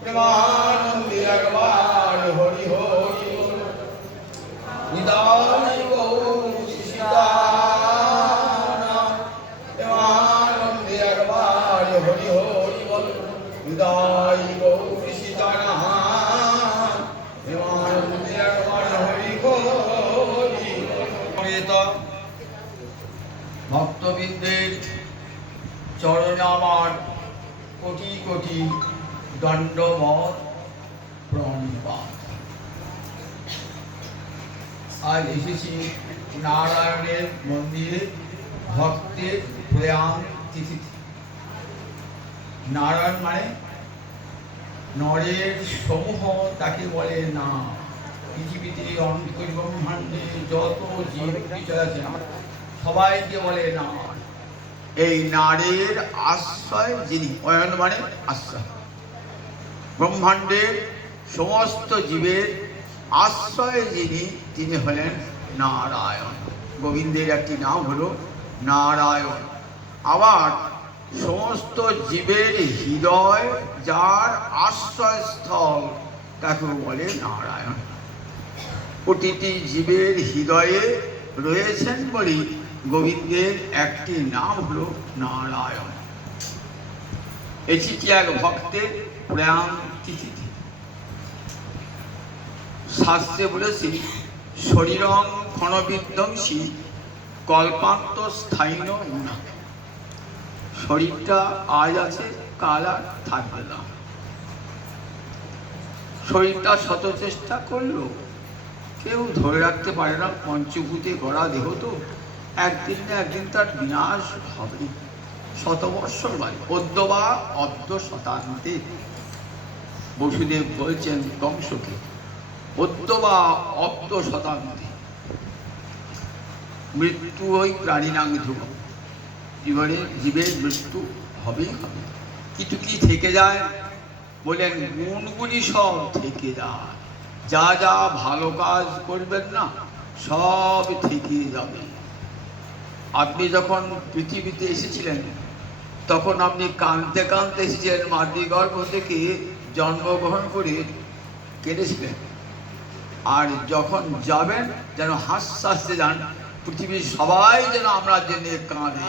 প্রেমানন্দে একবার হরি হরি বল। নিতাই গৌর সীতারাম প্রেমানন্দে একবার হরি হরি বল। নিতাই গৌর সীতারাম প্রেমানন্দে একবার হরি হরি বল। ভক্তবৃন্দের চরণে আমার কোটি কোটি দণ্ডবত প্রণিপাত। আজ এসেছি নারায়ণের মন্দিরে ভক্তের প্রয়াণ তিথিতে। নারায়ণ মানে নরের সমূহ, তাকে বলে না। পৃথিবীতে অন্তর্ব্রহ্মাণ্ডে যত জীব আছে সবাইকে বলে না। এই নারীর আশ্রয় যিনি, অয়ন মানে আশ্রয়, ব্রহ্মাণ্ডের সমস্ত জীবের আশ্রয় যিনি, তিনি হলেন নারায়ণ। গোবিন্দের একটি নাম হলো নারায়ণ। আবার সমস্ত জীবের হৃদয় যার আশ্রয়স্থল, তাকে বলে নারায়ণ। প্রতিটি জীবের হৃদয়ে রয়েছেন বলে গোবিন্দের একটি নাম হলো নারায়ণ। এটি এক ভক্তের প্রয়াণ তিথিতে। শাস্ত্রে বলেছি, শরীরং ক্ষণবিধ্বংসী কল্পান্ত স্থায়ী না। শরীরটা আজ আছে, কাল আর থাকবে না। শরীরটা শত চেষ্টা করলো কেউ ধরে রাখতে পারে না। পঞ্চভূতে গড়া দেহ তো একদিন না একদিন তার বিনাশ হবে। শতবৎসর বাড়ি অদ্যবা অদ্য শতান্তে। বসুদেব বলছেন কংসকে, অদ্যবা অদ্য শতান্তে। মৃত্যু ওই প্রাণীনাং ধ্রুব। জীবের মৃত্যু হবেই হবে। কিন্তু কি থেকে যায়? বলেন গুণগুলি সব থেকে যায়। যা যা ভালো কাজ করবেন না, সব থেকে যাবে। আপনি যখন পৃথিবীতে এসেছিলেন তখন আপনি কাঁদতে কাঁদতে এসেছিলেন, মাতৃগর্ভ থেকে জন্মগ্রহণ করে কেঁদেছিলেন। আর যখন যাবেন যেন হাসতে যান, পৃথিবীর সবাই যেন আপনার জন্য কাঁদে।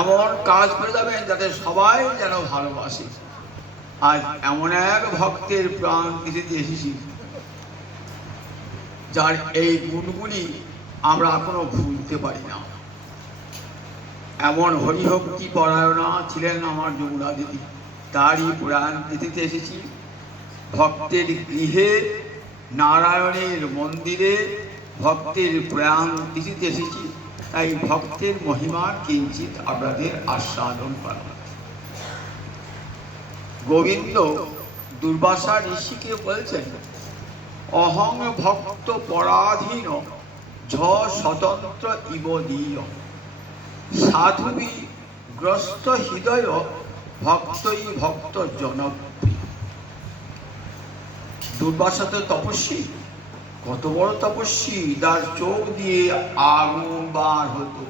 এমন কাজ করে যাবেন যাতে সবাই যেন ভালোবাসে। আজ এমন এক ভক্তের প্রাণ তিথিতে এসেছি যার এই গুণগুলি আমরা এখনো ভুলতে পারি না। এমন হরিভক্তি পরায়ণা ছিলেন আমার যমুনা দিদি, তারই প্রয়াণ তিথিতে এসেছি। ভক্তের গৃহে, নারায়ণের মন্দিরে ভক্তের প্রয়াণ তিথিতে এসেছি। তাই ভক্তের মহিমা কিঞ্চিত আপনাদের আস্বাদন করা। গোবিন্দ দুর্বাসা ঋষিকে বলছেন, অহং ভক্ত পরাধীন ঝ স্বতন্ত্র ইবদীয় সাধুবি গ্রস্ত হৃদয় ভক্তই ভক্ত জনপ্রিয়। দুর্বাসা তো তপস্বী, কত বড় তপস্বী! তার চোখ দিয়ে আগুন বার হতো।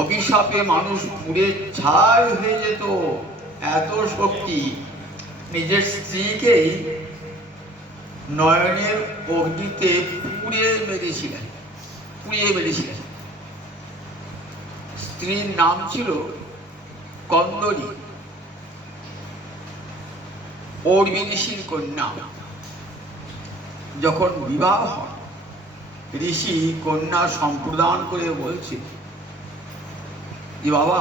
অভিশাপে মানুষ পুড়ে ছাই হয়ে যেত, এত শক্তি। নিজের স্ত্রীকেই নয়নের অগ্নিতে পুড়িয়ে মেরেছিলেন। স্ত্রীর নাম ছিল কন্দরী, অর্বি ঋষির কন্যা। যখন বিবাহ হয়, ঋষি কন্যা সম্প্রদান করে বলছে যে, বাবা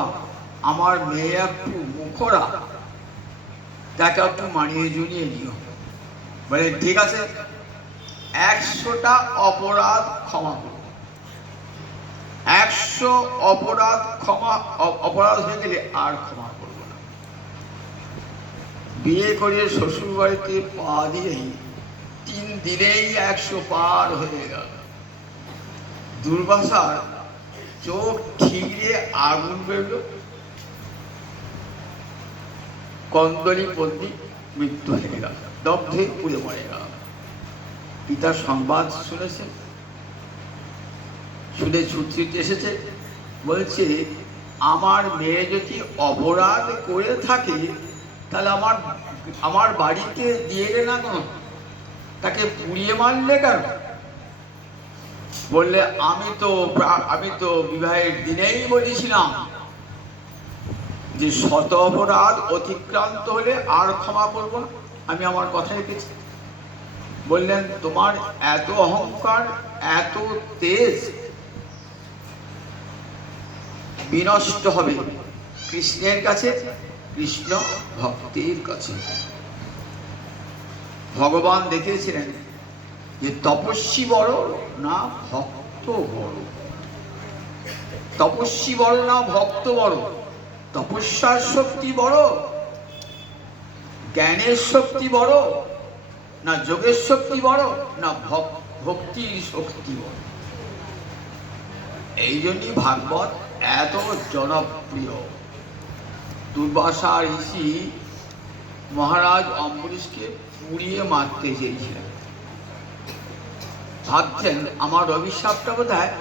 আমার মেয়ে একটু মুখরা, তাকে একটু মানিয়ে জুনিয়ে নিও। বলে ঠিক আছে, 100টা অপরাধ ক্ষমা করব। 100 অপরাধ হয়ে গেলে আর ক্ষমা করব না। বিয়ে করে শ্বশুর বাড়িতে পা দিয়েই 3 দিনেই 100 পার হয়ে গেল। দুর্বাসার চোখ ঠিকরে আগুন বেরল। কন্দলী পত্নী মৃত্যু হয়ে গেল, দগ্ধে পুড়ে মরে গেল। পিতার সংবাদ শুনেছেন, শুনে ছুটতে এসেছে, বলছে আমার মেয়ে যদি অপরাধ করে থাকে তাহলে আমার বাড়িতে দিয়ে এলে না কেন, তাকে পুড়িয়ে মারলে কেন? বললে আমি তো বিবাহের দিনেই বলেছিলাম যে শত অপরাধ অতিক্রান্ত হলে আর ক্ষমা করব না, আমি আমার কথা রেখেছি। বললেন তোমার এত অহংকার, এত তেজ, বিনষ্ট হবে কৃষ্ণের কাছে, কৃষ্ণ ভক্তের কাছে। ভগবান দেখেছিলেন যে তপস্বী বড় না ভক্ত বড়, তপস্বী বড় না ভক্ত বড়, তপস্যার শক্তি বড়, জ্ঞানের শক্তি বড় না যোগের শক্তি বড়, না ভক্তির শক্তি বড়। এই জন্যই ভাগবত এত জনপ্রিয়। দুর্বাসা ঋষি মহারাজ অম্বরীশকে পুড়িয়ে মারতে চেয়েছিলেন। ভাবছেন আমার অভিশাপটা বোধহয়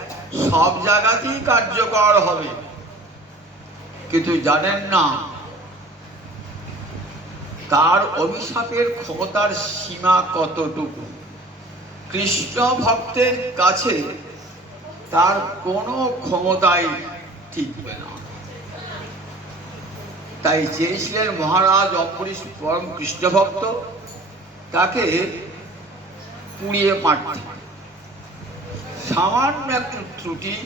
সব জায়গাতেই কার্যকর হবে, কিন্তু জানেন না তার অভিশাপের ক্ষমতার সীমা কতটুকু। কৃষ্ণ ভক্তের কাছে তার কোনো ক্ষমতাই টিকবে না। তাই চেয়েছিলেন মহারাজ অম্বরীশ পরম কৃষ্ণ ভক্ত, তাকে পুড়িয়ে মারতে। সামান্য একটু ত্রুটি,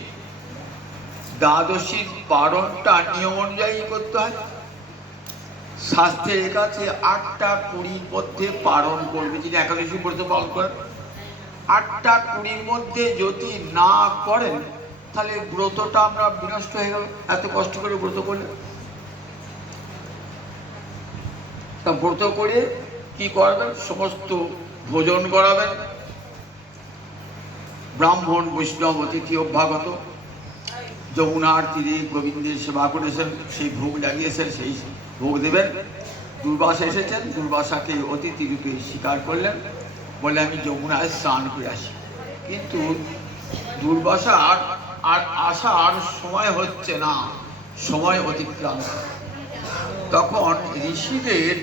দ্বাদশীর পারণটা নিয়ম অনুযায়ী করতে হয়। শাস্ত্রের কাছে 8টা 20 মধ্যে পালন করবে, যিনি একাদশী ব্রত পালন করেন। 8টা 20 মধ্যে যদি না করেন তাহলে ব্রতটা আমরা বিনষ্ট হয়ে গেল। এত কষ্ট করে ব্রত করলে, তা ব্রত করে কি করবেন? সমস্ত ভোজন করাবেন, ব্রাহ্মণ বৈষ্ণব অতিথি অভ্যাগত যমুনার তীরে গোবিন্দের সেবা করেছেন, সেই ভোগ লাগিয়েছেন, সেই ভোগ দেবেন। দুর্বাসা এসেছেন, দুর্বাসাকে অতিথি রূপে স্বীকার করলেন, বলে আমি যমুনায় স্নান করে আসি। কিন্তু দুর্বাসার আর আসার সময় হচ্ছে না, সময় অতিক্রান্ত। তখন ঋষিদের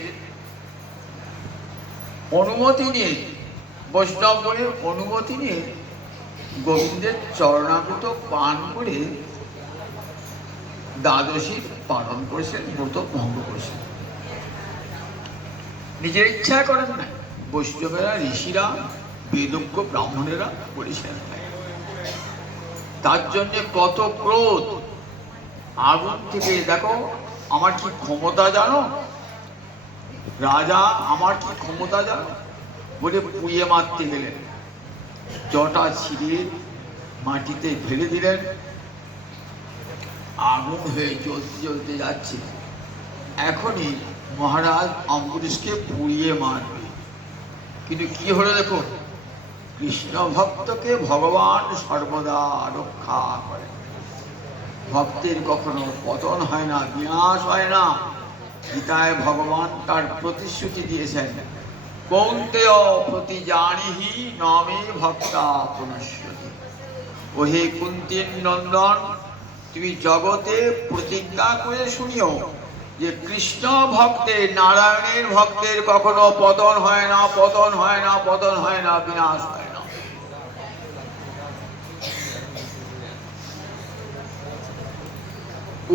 অনুমতি নিয়ে, বৈষ্ণবগণের অনুমতি নিয়ে গোবিন্দের চরণামৃত পান করে দ্বাদশী পালন করেছেন, ব্রত ভঙ্গ করেছেন। নিজের ইচ্ছা করেন না, বৈষ্ণবেরা, ঋষিরা, বেদজ্ঞ ব্রাহ্মণেরা করেছেন। তার জন্য কত ক্রোধ। আগুন থেকে দেখো আমার কি ক্ষমতা জানো রাজা, আমার কি ক্ষমতা জানো বলে পুড়িয়ে মারতে গেলেন। জটা ছিঁড়ে মাটিতে ফেলে দিলেন, আগুন হয়ে জ্বলতে জ্বলতে যাচ্ছে। এখনই মহারাজ অম্বরীশকে পুড়িয়ে মারবে, কিন্তু কি হলো দেখো, কৃষ্ণ ভক্তকে ভগবান সর্বদা রক্ষা করেন। ভক্তের কখনো পতন হয় না, বিনাশ হয় না। গীতায় ভগবান তার প্রতিশ্রুতি দিয়েছেন, কৌন্তেয় প্রতি জানিহি নমে ভক্তা পুনশ্যতি। ওহে কুন্তীর নন্দন, তুমি জগতে প্রতিজ্ঞা করে শুনিও যে কৃষ্ণ ভক্তের, নারায়ণের ভক্তের কখনো পতন হয় না, পতন হয় না, পতন হয় না, বিনাশ হয় না।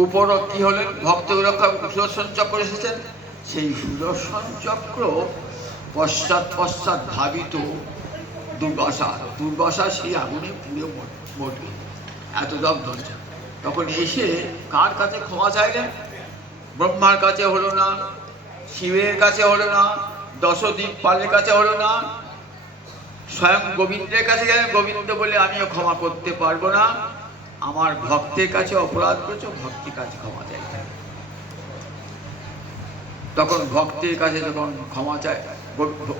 উপর কি হলেন? ভক্ত রক্ষা সুদর্শন চক্র এসেছেন। সেই সুদর্শন চক্র পশ্চাৎ ধাবিত দুর্বাসা সেই আগুনে পুড়ে মরবে, এত দগ্ধ হচ্ছে। তখন এসে কার কাছে ক্ষমা চাইলেন? ব্রহ্মার কাছে হলো না, শিবের কাছে হলো না, দশদ্বীপ পালের কাছে হলো না, স্বয়ং গোবিন্দের কাছে গেলেন। গোবিন্দ বলে আমিও ক্ষমা করতে পারবো না, আমার ভক্তের কাছে অপরাধ করেছ, ভক্তের কাছে ক্ষমা চাইতে। তখন ভক্তের কাছে যখন ক্ষমা চায়,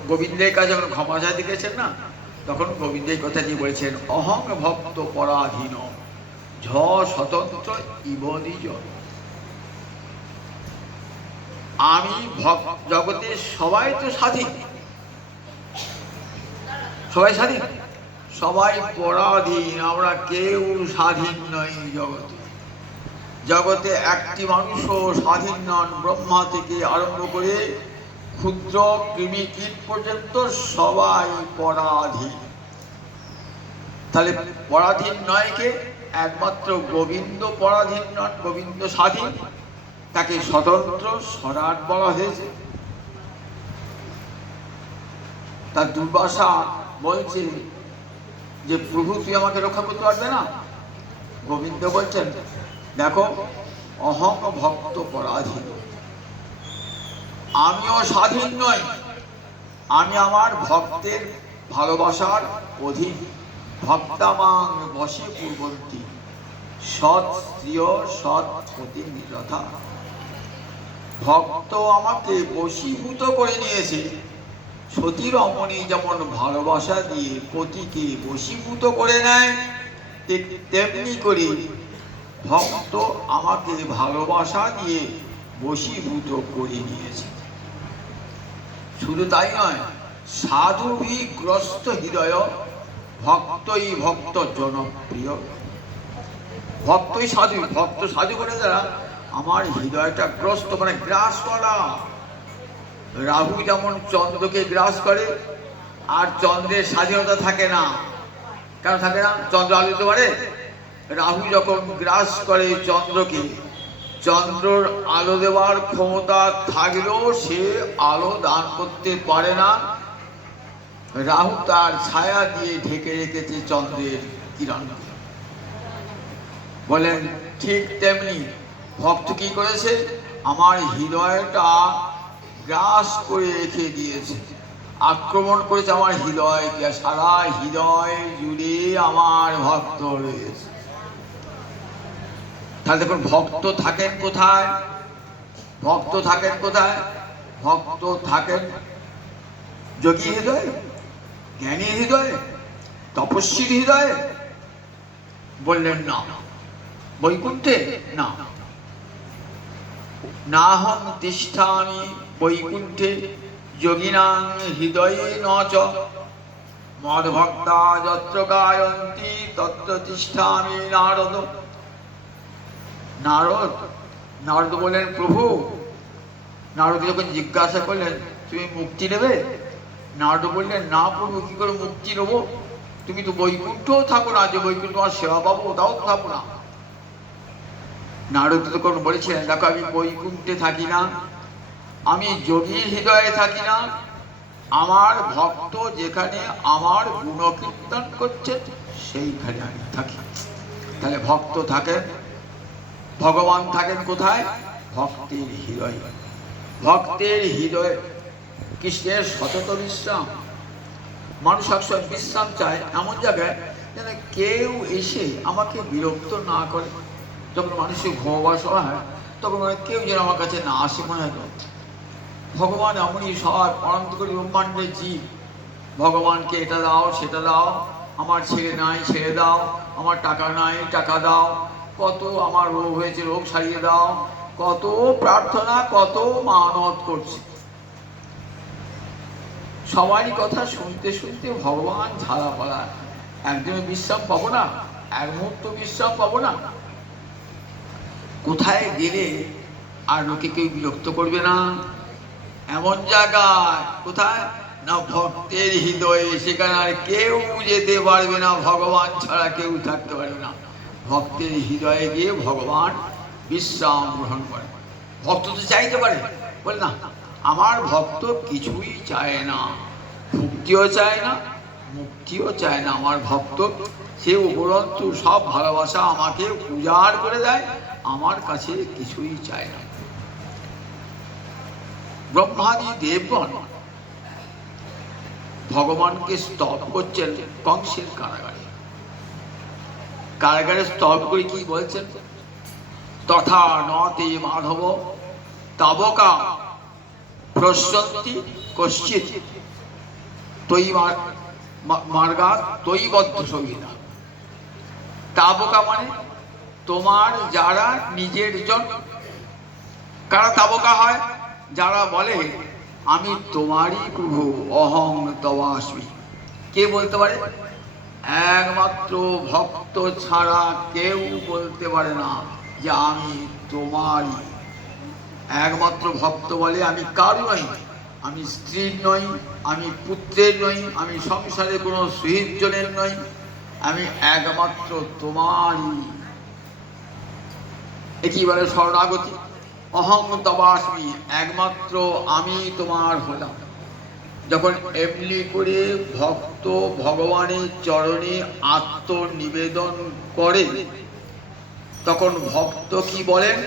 গোবিন্দের কাছে যখন ক্ষমা চাইতে গেছেন না, তখন গোবিন্দের কথা দিয়ে বলেছেন, অহং ভক্ত পরাধীন ঝ স্বতন্ত্র ইব নিজ। আমি জগতের সবাই তো স্বাধীন, সবাই স্বাধীন, সবাই পরাধীন, আমরা কেউ স্বাধীন নই জগতে। জগতে একটি মানুষও স্বাধীন নন, ব্রহ্মা থেকে আরম্ভ করে ক্ষুদ্র কৃমি কীট পর্যন্ত সবাই পরাধীন। তাহলে পরাধীন নয় কে? একমাত্র গোবিন্দ পরাধীন নন, গোবিন্দ স্বাধীন, তাকে স্বতন্ত্র স্বরাট বলা হয়েছে। তার দুর্বাসা বলছে যে প্রভু তুই আমাকে রক্ষা করতে পারবে না? গোবিন্দ বলছেন দেখো, অহং ভক্ত পরাধীন, আমিও স্বাধীন নই, আমি আমার ভক্তের ভালোবাসার অধীন। ভক্তামাং বশে পূর্বন্তী সৎ স্ত্রীয় সৎ পতি নিরথা। ভক্ত আমাকে বশীভূত করে নিয়েছে। সতী রমণী যেমন ভালোবাসা দিয়ে পতিকে বশীভূত করে নেয়, তেমনি করে ভক্ত আমাকে ভালোবাসা দিয়ে বশীভূত করে নিয়েছে। শুধু তাই নয়, সাধুভিগ্রস্ত হৃদয় ভক্তই ভক্ত জনপ্রিয়। ভক্তই সাধু, ভক্ত সাধু করে যারা আমার হৃদয়টা গ্রস্ত, মানে গ্রাস করা। রাহু যেমন চন্দ্রকে গ্রাস করে, আর চন্দ্রের স্বাধীনতা থাকে না। কেন থাকে না? চন্দ্র আলো দিতে পারে। রাহু যখন গ্রাস করে চন্দ্রকে, চন্দ্রর আলো দেওয়ার ক্ষমতা থাকলেও সে আলো দান করতে পারে না। রাহু তার ছায়া দিয়ে ঢেকে রেখেছে চন্দ্রের কিরণ। বলেন ঠিক তেমনি ভক্ত কি করেছে? আমার হৃদয়টা গ্রাস করে রেখে দিয়েছে, আক্রমণ করেছে আমার হৃদয়কে। সারা হৃদয় জুড়ে আমার ভক্ত রয়েছে। তাহলে দেখুন, ভক্ত থাকেন কোথায়? ভক্ত থাকেন কোথায়? ভক্ত থাকেন যোগী হৃদয়ে, জ্ঞানী হৃদয়ে, তপস্বীর হৃদয়ে। বললেন না। বৈকুণ্ঠে না, নাহং তিষ্ঠামি বৈকুণ্ঠে যোগিনাং হৃদয়ে নচ মদ্ভক্তা যত্র গায়ন্তি তত্র তিষ্ঠামি নারদ। নারদ বললেন প্রভু, নারদ যখন জিজ্ঞাসা করলেন তুমি মুক্তি নেবে, নারদ বললেন না প্রভু, কি করে মুক্তি নেবো? তুমি তো বৈকুণ্ঠও থাকো না, যে বৈকুণ্ঠ তোমার সেবা পাবো তাও থাকো না। নারদ তখন বলেছিলেন দেখো, আমি বৈকুণ্ঠে থাকি না, আমি যোগীর হৃদয়ে থাকি না। আমার ভক্ত যেখানে আমার গুণকীর্তন করছে সেইখানে আমি থাকি। তাহলে ভক্ত থাকেন, ভগবান থাকেন কোথায়? ভক্তের হৃদয়ে। ভক্তের হৃদয়ে কৃষ্ণের সতত বিশ্রাম। মানুষ একসময় বিশ্রাম চায় এমন জায়গায় যেন কেউ এসে আমাকে বিরক্ত না করে। যখন মানুষের ঘুমোবার সময় হয় তখন কেউ যেন আমার কাছে না আসে মনে হয়। ভগবান এমনই সব অনন্ত করে ব্রহ্মাণ্ডের জীব। ভগবানকে এটা দাও সেটা দাও, আমার ছেলে নাই ছেড়ে দাও, আমার টাকা নাই টাকা দাও, কত আমার রোগ হয়েছে রোগ সারিয়ে দাও, কত প্রার্থনা কত মানত করছে। সবারই কথা শুনতে শুনতে ভগবান ঝালা পালা। একদিনে বিশ্রাম পাবো না, এক মুহূর্ত বিশ্রাম পাবো না। কোথায় গেলে আর লোকে কেউ বিরক্ত করবে না এমন জায়গায়? কোথায় না? ভক্তের হৃদয়ে। সেখানে আর কেউ যেতে পারবে না, ভগবান ছাড়া কেউ থাকতে পারবে না। ভক্তের হৃদয়ে গিয়ে ভগবান বিশ্রাম গ্রহণ করে। ভক্ত তো চাইতে পারে, বলে না আমার ভক্ত কিছুই চায় না, মুক্তিও চায় না মুক্তিও চায় না। আমার ভক্ত সে উপরন্তু সব ভালোবাসা আমাকে উজাড় করে দেয়, আমার কাছে কিছুই চায় না। ব্রহ্মাদি দেবগণ ভগবানকে স্তব করছেন কংসের কারাগারে। কারাগারে স্তব করে কি বলছেন? তথা নতে মাধব তাবকা প্রসন্তি কশ্চিৎ তৈ মার্গা তৈ বদ্ধ সঙ্গীতা। তাবকা মানে তোমার যারা নিজের জন। কারা তাবকা হয়? যারা বলে আমি তোমারই প্রভু, অহং তবাস্মি। কে বলতে পারে? একমাত্র ভক্ত ছাড়া কেউ বলতে পারে না যে আমি তোমারই। একমাত্র ভক্ত বলে আমি কার নই, আমি স্ত্রীর নই, আমি পুত্রের নই, আমি সংসারে কোনো সুহৃদজনের নই, আমি একমাত্র তোমারই। একেবারে শরণাগতি। অহং তবাস্মি, একমাত্র আমি তোমার হলাম। যখন এমনি করে ভক্ত ভগবানের চরণে আত্মনিবেদন করে, তখন ভক্ত কি বলেন?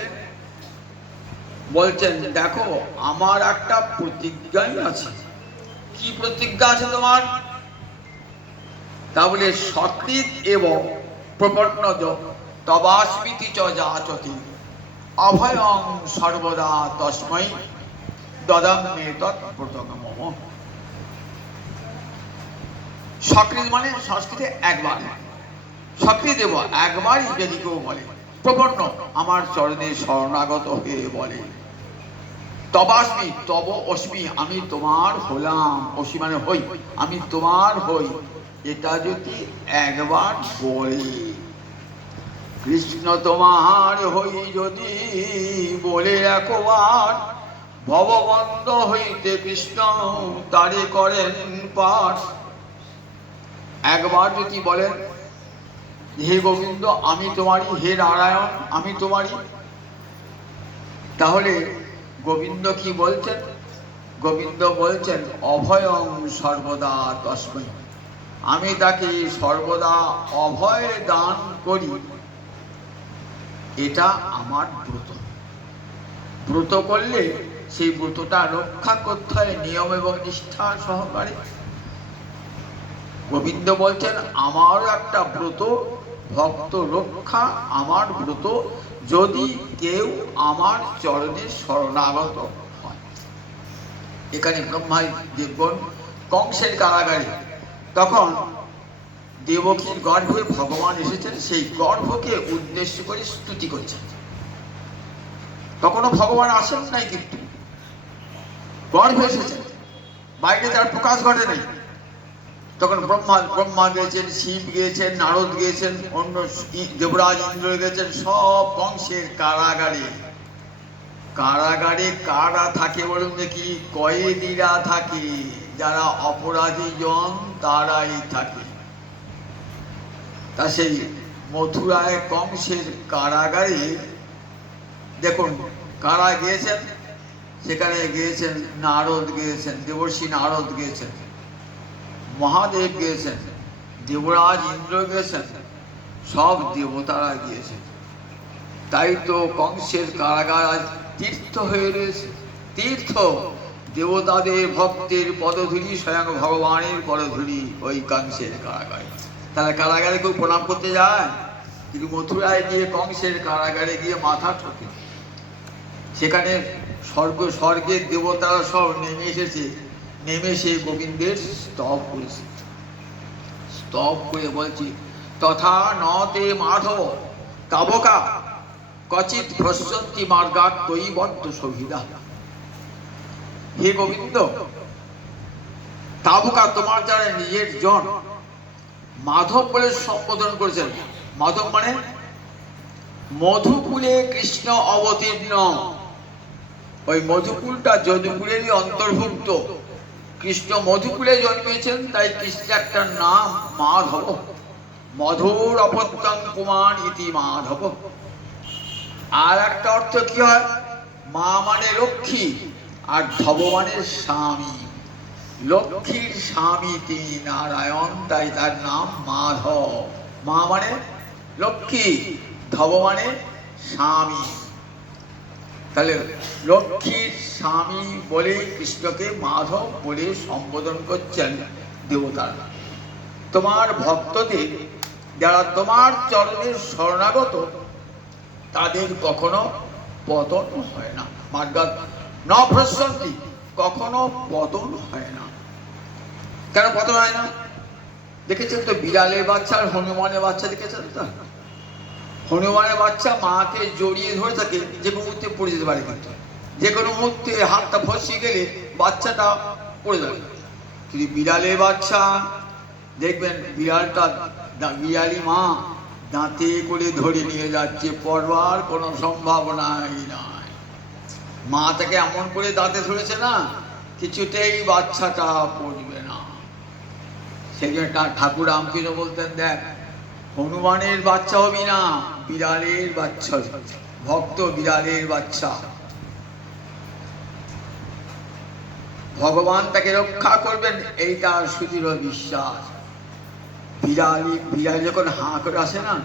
বলছেন দেখো আমার একটা প্রতিজ্ঞাই আছে। কি প্রতিজ্ঞা আছে তোমার? তা বলে সকৃত এবং প্রপন্নজ তবাস্মিতি চ যাচতি অভয়ং সর্বদা তস্मै দদাম্যে তৎপ্রতমম। সকৃত মানে সংস্কৃতে একবার, সকৃত এবং একবারই যদি কেউ বলে, প্রপন্ন আমার চরণে শরণাগত হয়ে বলে, তবাস্মি তব অস্মি আমি তোমার হলাম, অস্মি মানে হই, আমি তোমার হই, এটা যদি একবার বলে, কৃষ্ণ তোমার হই যদি বলে একবার, ভববন্ধ হইতে কৃষ্ণ তারে করেন পাঠ। একবার যদি বলেন হে গোবিন্দ আমি তোমারই, হে নারায়ণ আমি তোমারই, তাহলে গোবিন্দ কি বলছেন? গোবিন্দ বলছেন অভয়ং সর্বদা তস্मै, আমি তাকে সর্বদা অভয় দান করি। এটা আমার ব্রত। ব্রত করলে সেই ব্রতটা রক্ষা করতে হয় নিয়ম এবং নিষ্ঠা সহকারে। গোবিন্দ বলছেন আমারও একটা ব্রত, ভক্ত রক্ষা আমার ব্রত, যদি কেউ আমার চরণে শরণাগত হয়। এখানে ব্রহ্মা দেবগণ কংসের কারাগারে, তখন দেবকীর গর্ভে ভগবান এসেছেন, সেই গর্ভকে উদ্দেশ্য করে স্তুতি করছেন। তখনও ভগবান আসেন নাই, কিন্তু গর্ভে এসেছেন, বাইরে তার প্রকাশ ঘটে নাই। তখন ব্রহ্মা গিয়েছেন, শিব গিয়েছেন, নারদ গিয়েছেন, অন্য দেবরাজ ইন্দ্র গিয়েছেন, সব কংসের কারাগারে। কারাগারে কারা থাকে বলুন দেখি? কয়েদিরা থাকে, যারা অপরাধী জন তারাই থাকে। তা সেই মথুরায় কংসের কারাগারে দেখুন কারা গিয়েছেন, সেখানে গিয়েছেন নারদ গিয়েছেন, দেবর্ষি নারদ গিয়েছেন, মহাদেব গিয়েছেন, দেবরাজ ইন্দ্র গিয়েছেন, সব দেবতারা গিয়েছেন। তাই তো কংসের কারাগার আজ তীর্থ হয়ে রয়েছে। তীর্থ, দেবতাদের ভক্তের পদধূলি, স্বয়ং ভগবানের পদধূলি ওই কংসের কারাগারে। তাহলে কারাগারে কেউ প্রণাম করতে যায়? কিন্তু মথুরায় গিয়ে কংসের কারাগারে গিয়ে মাথা ঠকে। সেখানে স্বর্গের দেবতারা সব নেমে এসেছে, নেমে সে গোবিন্দের স্তব করেছে। স্তব করে বলছি তথা নতে মাধব তাবকা কচিত ভ্রশ্যন্তি মার্গাৎ তয়ি বদ্ধ সুবিধা। হে গোবিন্দ, তাবকা তোমার যারা নিজের জন মাধব বলে সম্বোধন করেছেন। মাধব মানে মধুকুলে কৃষ্ণ অবতীর্ণ। ওই মধুকুলটা যদুকুলেরই অন্তর্ভুক্ত। কৃষ্ণ মধুকুলে জন্মেছেন, তাই কৃষ্ণের একটা নাম মাধব। মধুর অপত্যং কুমার ইতি মাধব। আর একটা অর্থ কি হয়? মা মানে লক্ষ্মী, আর ধব মানে স্বামী। লক্ষ্মীর স্বামী তিনি নারায়ণ, তাই তার নাম মাধব। মা মানে লক্ষ্মী, ধব মানে স্বামী। তাহলে লক্ষ্মীর স্বামী বলে কৃষ্ণকে মাধব বলে সম্বোধন করছেন দেবতারা। তোমার ভক্তদের যারা তোমার চরণের শরণাগত, তাদের কখনো পতন হয় না। মার্গাৎ ন ভ্রশ্যন্তি, কখনো পতন হয় না। কেন পতন হয় না? দেখেছেন তো বিড়ালের বাচ্চা আর হনুমানের বাচ্চা, দেখেছেন তো? হনুমানের বাচ্চা মাকে জড়িয়ে ধরে থাকে, যে কোনো মুহূর্তে পড়ে যেতে পারে, কিন্তু যে কোনো মুহূর্তে হাতটা ফসিয়ে গেলে বাচ্চাটা পড়ে যাবে। কিন্তু বিড়ালের বাচ্চা দেখবেন, বিড়ালি মা দাঁতে করে ধরে নিয়ে যাচ্ছে, পড়বার কোনো সম্ভাবনাই নাই। মা তাকে এমন করে দাঁতে ধরেছে না, কিছুতেই বাচ্চাটা পড়বে না। সেই জন্য ঠাকুর রামকৃষ্ণ বলতেন, দেখ হনুমানের বাচ্চা হবি না, বিড়ালের বাচ্চা, ভক্ত বিড়ালের বাচ্চা। ভগবান তাকে রক্ষা করবেন, এই তার সুদৃঢ় বিশ্বাস। বিড়াল যখন হাঁ করে আসে না,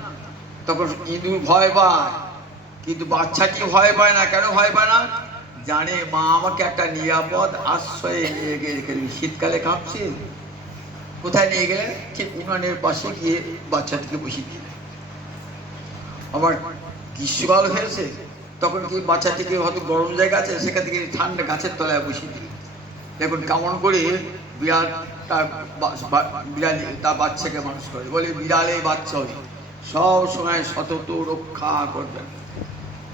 তখন ইঁদুর ভয় পায়, কিন্তু বাচ্চাটি ভয় পায় না। কেন ভয় পায় না? জানে মা আমাকে একটা নিরাপদ আশ্রয়ে নিয়ে গিয়ে রেখে দেবে। শীতকালে কাঁপছে, কোথায় নিয়ে গেলেন? ঠিক উনানের পাশে গিয়ে বাচ্চাটিকে বসিয়ে দিলেন। আবার গ্রীষ্মকাল হয়েছে, তখন কি বাচ্চাটিকে হয়তো গরম জায়গা আছে, সেখান থেকে ঠান্ডা গাছের তলায় বসিয়ে দিলেন। দেখুন কেমন করে বিড়াল তার বাচ্চাকে মানুষ করে। বলে বিড়ালে বাচ্চা হয়ে সব সময় সতত রক্ষা করবেন।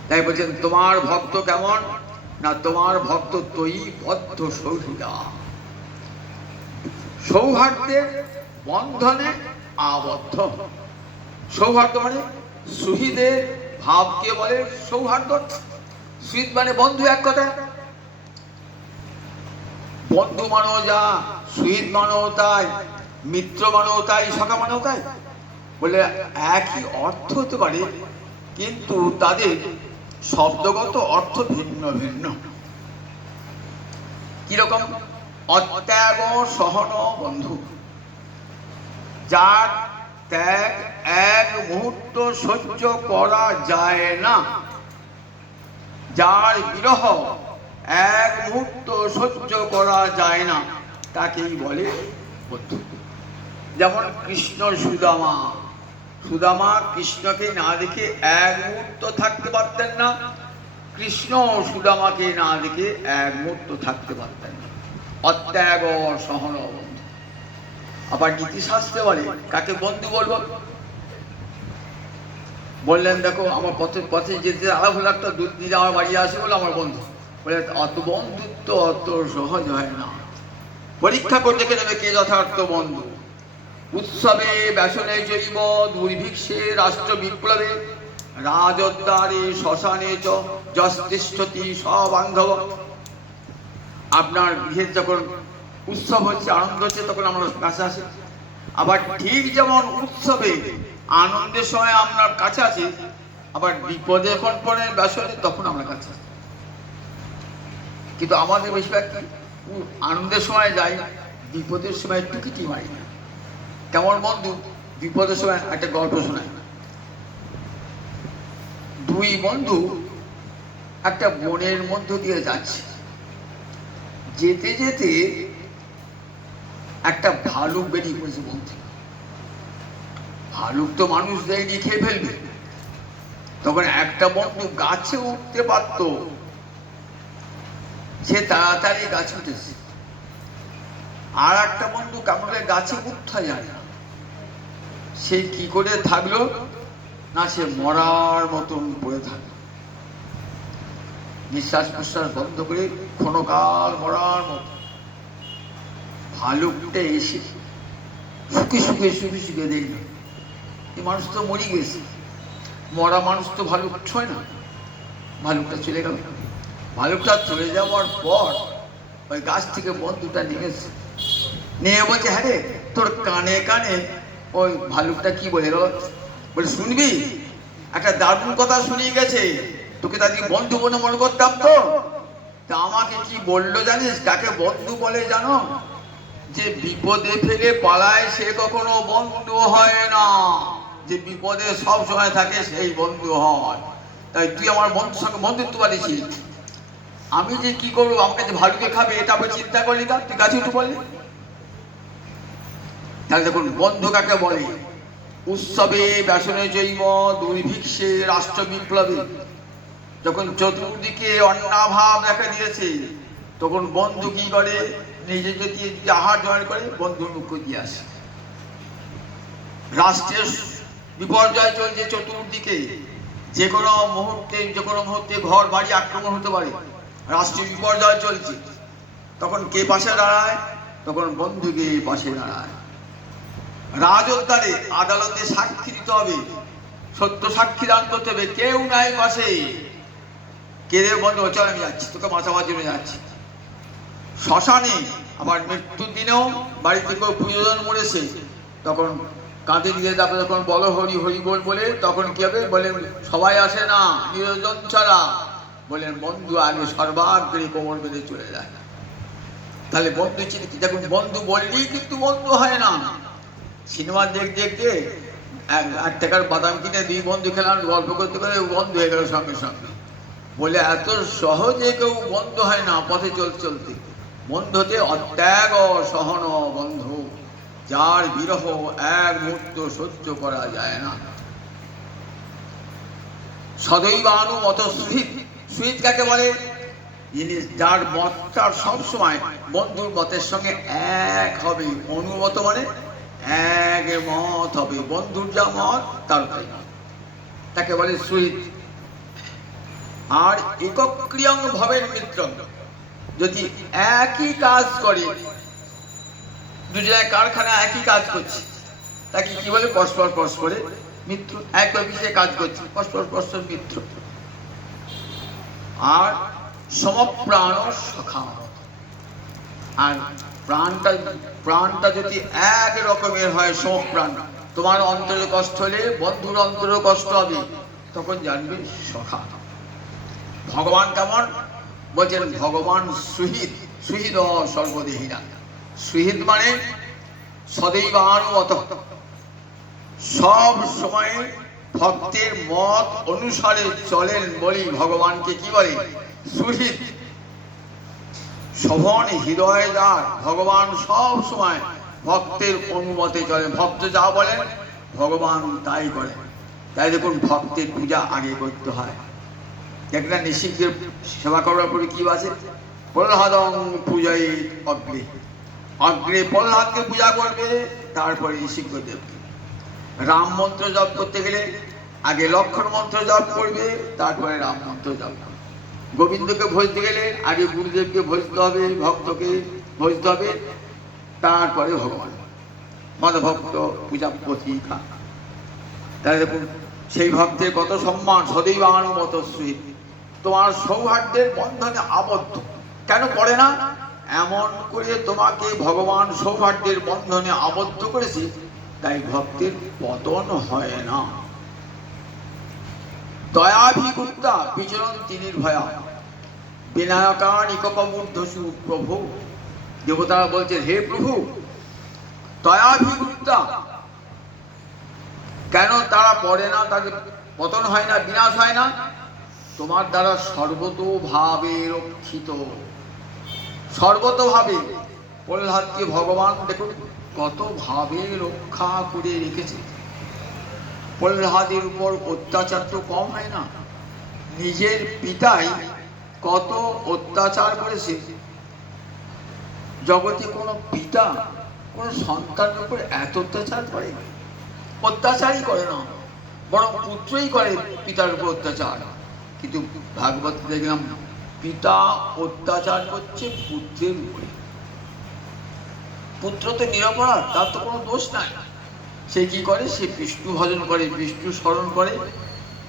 তাই বলছেন, তোমার ভক্ত কেমন না, তোমার ভক্ত তৈ বদ্ধ সৌহৃদা, সৌহার্দ্যের বন্ধনে আবদ্ধ। সৌহার্দ্য মানে সুহৃদের ভাবকে বলে সৌহার্দ্য। সুহৃদ মানে বন্ধু, এক কথা। বন্ধু মানো যা, সুহৃদ মানো তাই, মিত্র মানো তাই, সখা মানো তাই, বলে একই অর্থ হতে পারে, কিন্তু তাদের শব্দগত অর্থ ভিন্ন ভিন্ন। কিরকম? অত্যাগ সহন বন্ধু, যার ত্যাগ এক মুহূর্ত সহ্য করা যায় না, যার বিরহ এক মুহূর্ত সহ্য করা যায় না, তাকেই বলে বন্ধু। যেমন কৃষ্ণ সুদামা, সুদামা কৃষ্ণকে না দেখে এক মুহূর্ত থাকতে পারতেন না, কৃষ্ণ সুদামাকে না দেখে এক মুহূর্ত থাকতে পারতেন না। অত্যাগ সহন বন্ধু। আবার নীতিশাস্ত্রে বলে কাকে বন্ধু বলবো? বললেন দেখো আমার পথে যেতে আলাপ হলো, একটা দুধ দিয়ে আমার বাড়ি আসে বলে আমার বন্ধু। বলে অত বন্ধুত্ব অত সহজ হয় না, পরীক্ষা করে দেখে নেবে কে যথার্থ বন্ধু। উৎসবে ব্যাসনে জৈব, দুর্ভিক্ষে রাষ্ট্র বিপ্লবে, রাজোদ্ধারে শ্মশানে চ যষ্টিষ্ঠতি সবান্ধব। আপনার গৃহের যখন উৎসব হচ্ছে, আনন্দ হচ্ছে, তখন আমরা কাছে আসি। আবার ঠিক যেমন উৎসবে আনন্দের সময় আপনার কাছে আছে, আবার বিপদে যখন পড়ে ব্যাসনে, তখন আমরা কাছে আসি। কিন্তু আমাদের বেশিরভাগ আনন্দের সময় যাই, বিপদের সময় টুকিটি মারি না। কেমন বন্ধু? বিপদের সময় একটা গল্প শোনায়। দুই বন্ধু একটা বনের মধ্য দিয়ে যাচ্ছে, যেতে যেতে একটা ভালুক বেরিয়ে পড়েছে বন থেকে। ভালুক তো মানুষ দেয়নি, খেয়ে ফেলবে। তখন একটা বন্ধু গাছে উঠতে পারত, সে তাড়াতাড়ি গাছে উঠেছে। আর একটা বন্ধু কামড়ে গাছে উঠতে যায় না, সে কি করে থাকলো না, সে মরার মতন পড়ে থাকলো। নিঃশ্বাস প্রশ্বাস বন্ধ করে ক্ষণকাল মরার মতো। ভালুকটা এসে শুকে শুকে শুকে শুকে দেখল, এই মানুষ তো মরে গেছে, মরা মানুষ তো ভালুক ছয় না। ভালুকটা চলে গেল। ভালুকটা চলে যাওয়ার পর ওই গাছ থেকে বন্ধুটা নেমেছে, নিয়ে বলছে, হ্যাঁ রে, তোর কানে কানে ওই ভালুকটা কি বলে গেল? বলে শুনবি, একটা দারুণ কথা শুনিয়ে গেছে, তোকে তাকে বন্ধু বলে মনে করতাম তো, তা আমাকে কি বললো জানিস? তাকে বন্ধু বলে জানো? যে বিপদে ফেলে পালায় সে কখনো বন্ধু হয় না, যে বিপদে সব সময় থাকে সেই বন্ধু হয়। তাই তুই আমার বন্ধুর সঙ্গে বন্ধুত্ব পারিছিস, আমি যে কি করবো, আমাকে যে ভালুকে খাবে এটা আমি চিন্তা করলি না, তুই গাছে উঠে বললি। তাহলে দেখুন বন্ধু কাকে বলে? উৎসবে ব্যাসনে জৈব, দুর্ভিক্ষে রাষ্ট্র বিপ্লবে, যখন চতুর্দিকে অন্নাভাব দেখা দিয়েছে, তখন বন্ধু কি করে? নিজে যদি আহার জোগাড় করে বন্ধুর মুখ দিয়ে আসে। রাষ্ট্রের বিপর্যয় চলছে চতুর্দিকে, যে কোনো মুহূর্তে ঘর বাড়ি আক্রমণ হতে পারে, রাষ্ট্রের বিপর্যয় চলছে, তখন কে পাশে দাঁড়ায়? তখন বন্ধু গিয়ে পাশে দাঁড়ায়। রাজোদ্ধারে আদালতে সাক্ষী দিতে হবে, সত্য সাক্ষী দান করতে হবে, কেউ নাই পাশে। কেঁদে বন্ধু, চল আমি যাচ্ছি, তোকে বাঁচাবার জন্য যাচ্ছি। শ্মশানে আবার মৃত্যুর দিনেও বাড়িতে কেউ প্রিয়জন মরেছে, তখন কাঁদে দিয়ে তারপরে যখন বলো হরি হরি বল বলে, তখন কি হবে বলেন, সবাই আসে না, নিরঞ্জন ছাড়া বলেন বন্ধু আগে সর্বাগ্রে কোমর বেঁধে চলে যায়। তাহলে বন্ধু চিনি কি, দেখুন বন্ধু বললেই কিন্তু বন্ধু হয় না। সিনেমা দেখতে 1 টাকার বাদাম কিনে 2 বন্ধু খেলাম, গল্প করতে করে বন্ধু হয়ে গেল সঙ্গে সঙ্গে। বলে এত সহজে কেউ বন্ধু হয় না। পথে চলতে চলতে বন্ধু হতে অত্যাগ সহন বন্ধু, যার বিরহ এক মুহূর্ত সহ্য করা যায় না। সদৈবানু মত সুহিত। সুহিত কাকে বলে? যিনি যার মতটা সবসময় বন্ধুর মতের সঙ্গে এক হবে। অনুমত মানে এক মত হবে, বন্ধুর যা মত তার তাই মত, তাকে বলে সুহিত। আর একক ক্রিয়ং ভবের মিত্র, যদি একই কাজ করে, দুজনে কারখানা একই কাজ করছে, তাকে কি বলে? পরস্পর পরস্পরে মিত্র। এক অফিসে কাজ করছে, পরস্পর পরস্পর মিত্র। আর সমপ্রাণ সখা। আর প্রাণটা যদি এক রকমের হয়, সমপ্রাণ, তোমার অন্তরে কষ্ট হলে বন্ধুর অন্তরে কষ্ট হবে, তখন জানবে সখা। ভগবান কেমন বলছেন? ভগবান সুহৃদ, সুহৃদ সর্বদেহীরা। সুহৃদ মানে সদৈবানুমত, সব সময় ভক্তের মত অনুসারে চলেন বলি ভগবানকে কি বলে? সুহৃদ। শোভন হৃদয় যার, ভগবান সব সময় ভক্তের অনুমতে চলেন। ভক্ত যা বলেন ভগবান তাই করেন। তাই দেখুন, ভক্তের পূজা আগে করতে হয়। একটা নিষিদ্ধের সেবা করার পরে কি আছে? প্রহ্লাদং পূজায় অগ্রে, অগ্রে প্রহ্লাদকে পূজা করবে, তারপরে নিষিদ্ধদেবকে। রাম মন্ত্র জপ করতে গেলে আগে লক্ষণ মন্ত্র জপ করবে, তারপরে রাম মন্ত্র জপ করবে। গোবিন্দকে ভজতে গেলে আগে গুরুদেবকে ভজতে হবে, ভক্তকে ভজতে হবে, তারপরে ভগবান। মদভক্ত পূজা পথিকা। তাহলে দেখুন সেই ভক্তের কত সম্মান। সদৈবানুমত সুহৃদ, তোমার সৌহার্দ্যের বন্ধনে আবদ্ধ। কেন পড়ে না? এমন করে তোমাকে ভগবান সৌহার্দ্যের বন্ধনে আবদ্ধ করেছে, তাই ভক্তের পতন হয় না। দয়াভিগুপ্তা বিচরণ তিনির ভয়া, বিনায়কা নিকপমূর্ধসু। প্রভু, দেবতারা বলছেন, হে প্রভু, দয়াভিগুপ্তা, কেন তারা পড়ে না, তাদের পতন হয় না, বিনাশ হয় না? তোমার দ্বারা সর্বতোভাবে রক্ষিত। সর্বতোভাবে প্রহ্লাদকে ভগবান দেখুন কত ভাবে রক্ষা করে রেখেছে। প্রহ্লাদের উপর অত্যাচার তো কম হয় না। নিজের পিতাই কত অত্যাচার করেছে। জগতে কোনো পিতা কোনো সন্তানের উপর এত অত্যাচার করে? অত্যাচারই করে না, বরং পুত্রই করে পিতার উপর অত্যাচার। কিন্তু ভাগবত দেখলাম পিতা অত্যাচার করছে পুত্রের উপরে। পুত্র তো নিরপরাধ, তার তো কোনো দোষ নাই। সে কি করে? সে বিষ্ণু ভজন করে, বিষ্ণু স্মরণ করে।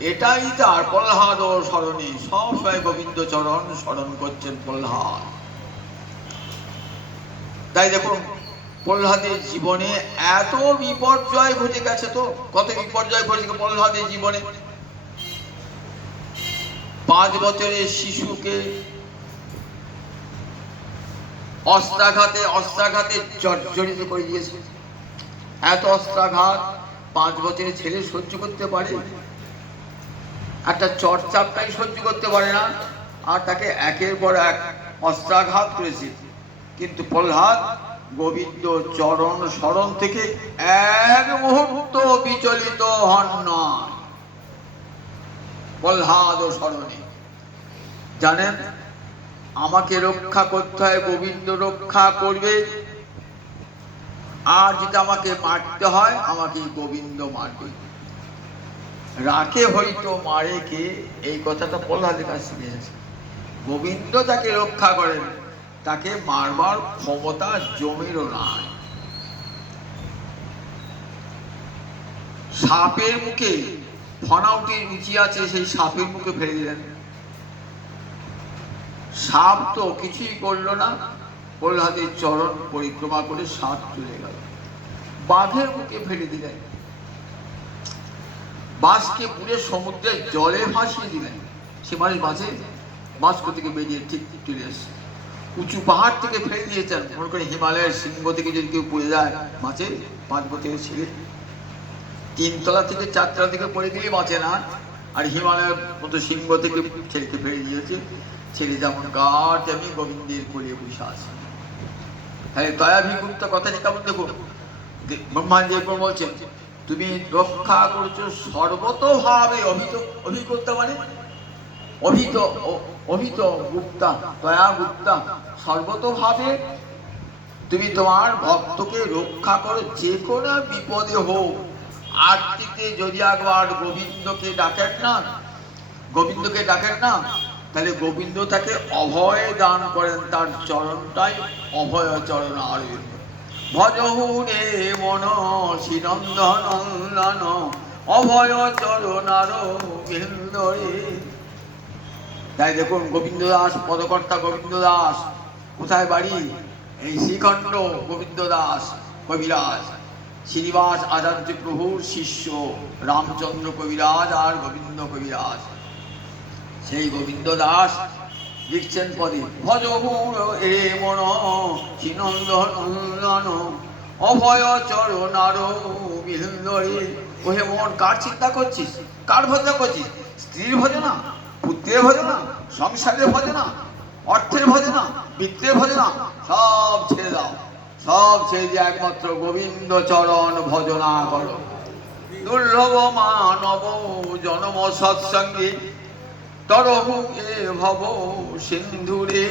এটাই তার প্রহ্লাদ স্মরণে, সব সময় গোবিন্দ চরণ স্মরণ করছেন প্রহ্লাদ। তাই দেখুন প্রহ্লাদের জীবনে এত বিপর্যয় ঘটে গেছে। তো কত বিপর্যয় ঘটেছে প্রহ্লাদের জীবনে। 5 বছরের শিশুকে অস্ত্রাঘাতে জর্জরিত করে দিয়েছে। এত অস্ত্রাঘাত 5 বছরের ছেলে সহ্য করতে পারে? একটা চড়চাপটাই সহ্য করতে পারে না, আর তাকে একের পর এক অস্ত্রাঘাত করেছে। কিন্তু প্রহ্লাদ গোবিন্দ চরণ স্মরণ থেকে এক মুহূর্ত বিচলিত হন না। প্রহ্লাদ স্মরণে জানেন, আমাকে রক্ষা করতে হয়, গোবিন্দ রক্ষা করবে। আর যদি আমাকে মারতে হয়, আমাকে গোবিন্দ মারবে। রাখে হয়তো মারে কে, এই কথাটা প্রহ্লাদের কাছে শিখেছে। গোবিন্দ যাকে রক্ষা করেন তাকে মারবার ক্ষমতা জমেরও নাই। সাপের মুখে ফনাউটি রুচি আছে সেই সাপের মুখে ফেলে দিলেন। সাপ তো কিছুই করলো না, প্রহ্লাদের চরণ পরিক্রমা করে সাপ চলে গেল। বাঘের মুখে ফেলে দিলেন, বাঁশকে পুড়ে সমুদ্রের জলে ভাসিয়ে দিলেন। সে মানুষ বাঁচে, বাঁশক থেকে বেরিয়ে ঠিক চলে এসছে। উঁচু পাহাড় থেকে ফেলে দিয়েছেন, মনে করে হিমালয়ের সিংহ থেকে যদি কেউ পড়ে যায় বাঁচে, 5 বছরের ছেলে 3 তলা থেকে 4 তলা থেকে পড়ে গেলে বাঁচে না। আর হিমালয়ের মতো সিংহ থেকে ছেলেকে ফেলে দিয়েছে। ছেলে যেমন গা তেমনি গোবিন্দের কোলে বসে আছে। তাহলে দয়াভিগুপ্ত কথাটি কেমন দেখো, ব্রহ্মাজি একবার বলছেন তুমি রক্ষা করছো সর্বতভাবে। অভিজ্ঞতা মানে অভিত গুপ্তা, দয়া গুপ্তা, সর্বতভাবে তুমি তোমার ভক্তকে রক্ষা করো যে কোনো বিপদে হোক। আরতিতে যদি একবার গোবিন্দকে ডাকেন না, তাহলে গোবিন্দ তাকে অভয় দান করেন। তার চরণটাই অভয় চরণ। আর ভজহুরে মন শ্রীনন্দন অভয় চরণার বিন্দরে। তাই দেখুন গোবিন্দ দাস, পদকর্তা গোবিন্দ দাস কোথায় বাড়ি? এই শ্রীখণ্ড গোবিন্দ দাস কবিরাজ, শ্রীনিবাস আচার্য প্রভুর শিষ্য রামচন্দ্র কবিরাজ আর গোবিন্দ কবিরাজ। সেই গোবিন্দ দাস লিখছেন পদে ভজহুর এ মন শ্রীনন্দন অভয় চরণার বিন্দরে। ওহে মন, কার চিন্তা করছিস? কার ভজনা করছিস? স্ত্রীর ভজনা, পুত্রের ভজনা, সংসারের ভজনা, অর্থের ভজনা, বিত্তের ভজনা, সব ছেড়ে দাও। সব ছেড়ে দিয়ে একমাত্র গোবিন্দ চরণ ভজনা করো। দুর্লভ মানব জনম সৎসঙ্গে তরহু এ ভব সিন্ধুরে।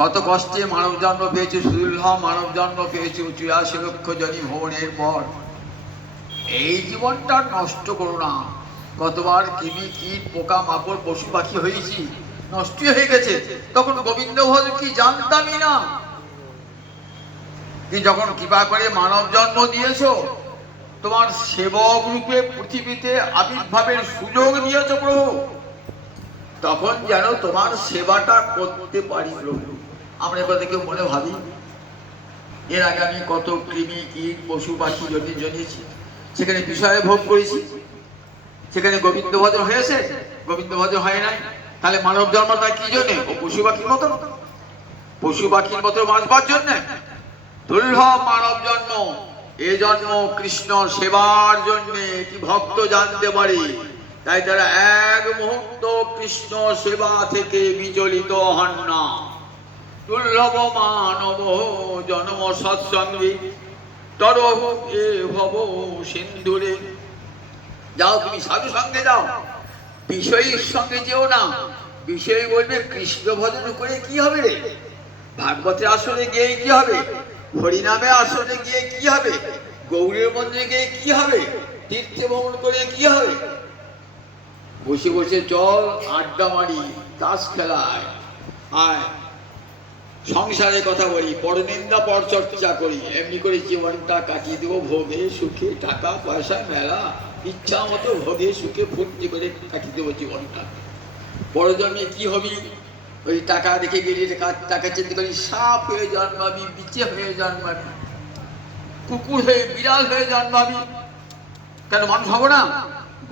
কত কষ্টে মানব জন্ম পেয়েছে, সুদুর্লভ মানব জন্ম পেয়েছে 84 লক্ষ জনি ভ্রমণের পর। এই জীবনটা নষ্ট করো না। কতবার কৃমি কীট পোকা মাকড় পশু পাখি হয়েছি, নষ্ট হয়ে গেছে। তখন গোবিন্দ ভজ কি জানতামই না। কি যখন কৃপা করে মানব জন্ম দিয়েছো, তোমার সেবক রূপে পৃথিবীতে আবির্ভাবের সুযোগ দিয়েছো প্রভু, তখন যেন তোমার সেবাটা করতে পারি প্রভু। আমরা কথা কেউ মনে ভাবি? এর আগে আমি কত কৃমি কীট পশু পাখি জন্মেছি, সেখানে বিষয়ে ভোগ করেছি, সেখানে গোবিন্দ ভজন হয়েছে? গোবিন্দ ভজন হয় নাই। তাহলে মানব জন্মটা কি জন্যে? ও পশু পাখির মতো, পশু পাখির মতো বাঁচবার জন্যে। দুর্লভ মানব জন্ম, এ জন্ম কৃষ্ণ সেবার জন্যে কি ভক্ত জানতে পারে। তাই তারা এক মুহূর্ত কৃষ্ণ সেবা থেকে বিচলিত হন না। দুর্লভ মানব জন্ম সৎসঙ্গে তরহু এ ভব সিন্ধুরে। যাও তুমি সাধু সঙ্গে যাও, বিষয়ীর সঙ্গে যেও না। বিষয় বলবে কৃষ্ণ ভজন করে কি হবে রে? ভাগবতের আসনে গিয়ে কি হবে? হরিনামে আসনে গিয়ে কি হবে? গৌরের মন্দিরে গিয়ে কি হবে? তীর্থে ভ্রমণ করে কি হবে? বসে বসে চল আড্ডা মারি, তাস খেলায়, আয় সংসারের কথা বলি, পরনিন্দা পরচর্চা করি, এমনি করে জীবনটা কাটিয়ে দেবো ভোগে সুখে, টাকা পয়সা মেলা, ইচ্ছা মতো ভোগে সুখে ফুর্তি করে কাটিয়ে দেবো জীবনটা। পরজন্মে কি হবি? ওই টাকা রেখে গেলি, টাকা চিন্তা করি, সাপ হয়ে জন্মাবি, বিচে হয়ে জন্মাবি, কুকুর হয়ে বিড়াল হয়ে জন্মাবি। কেন মানুষ হবো না?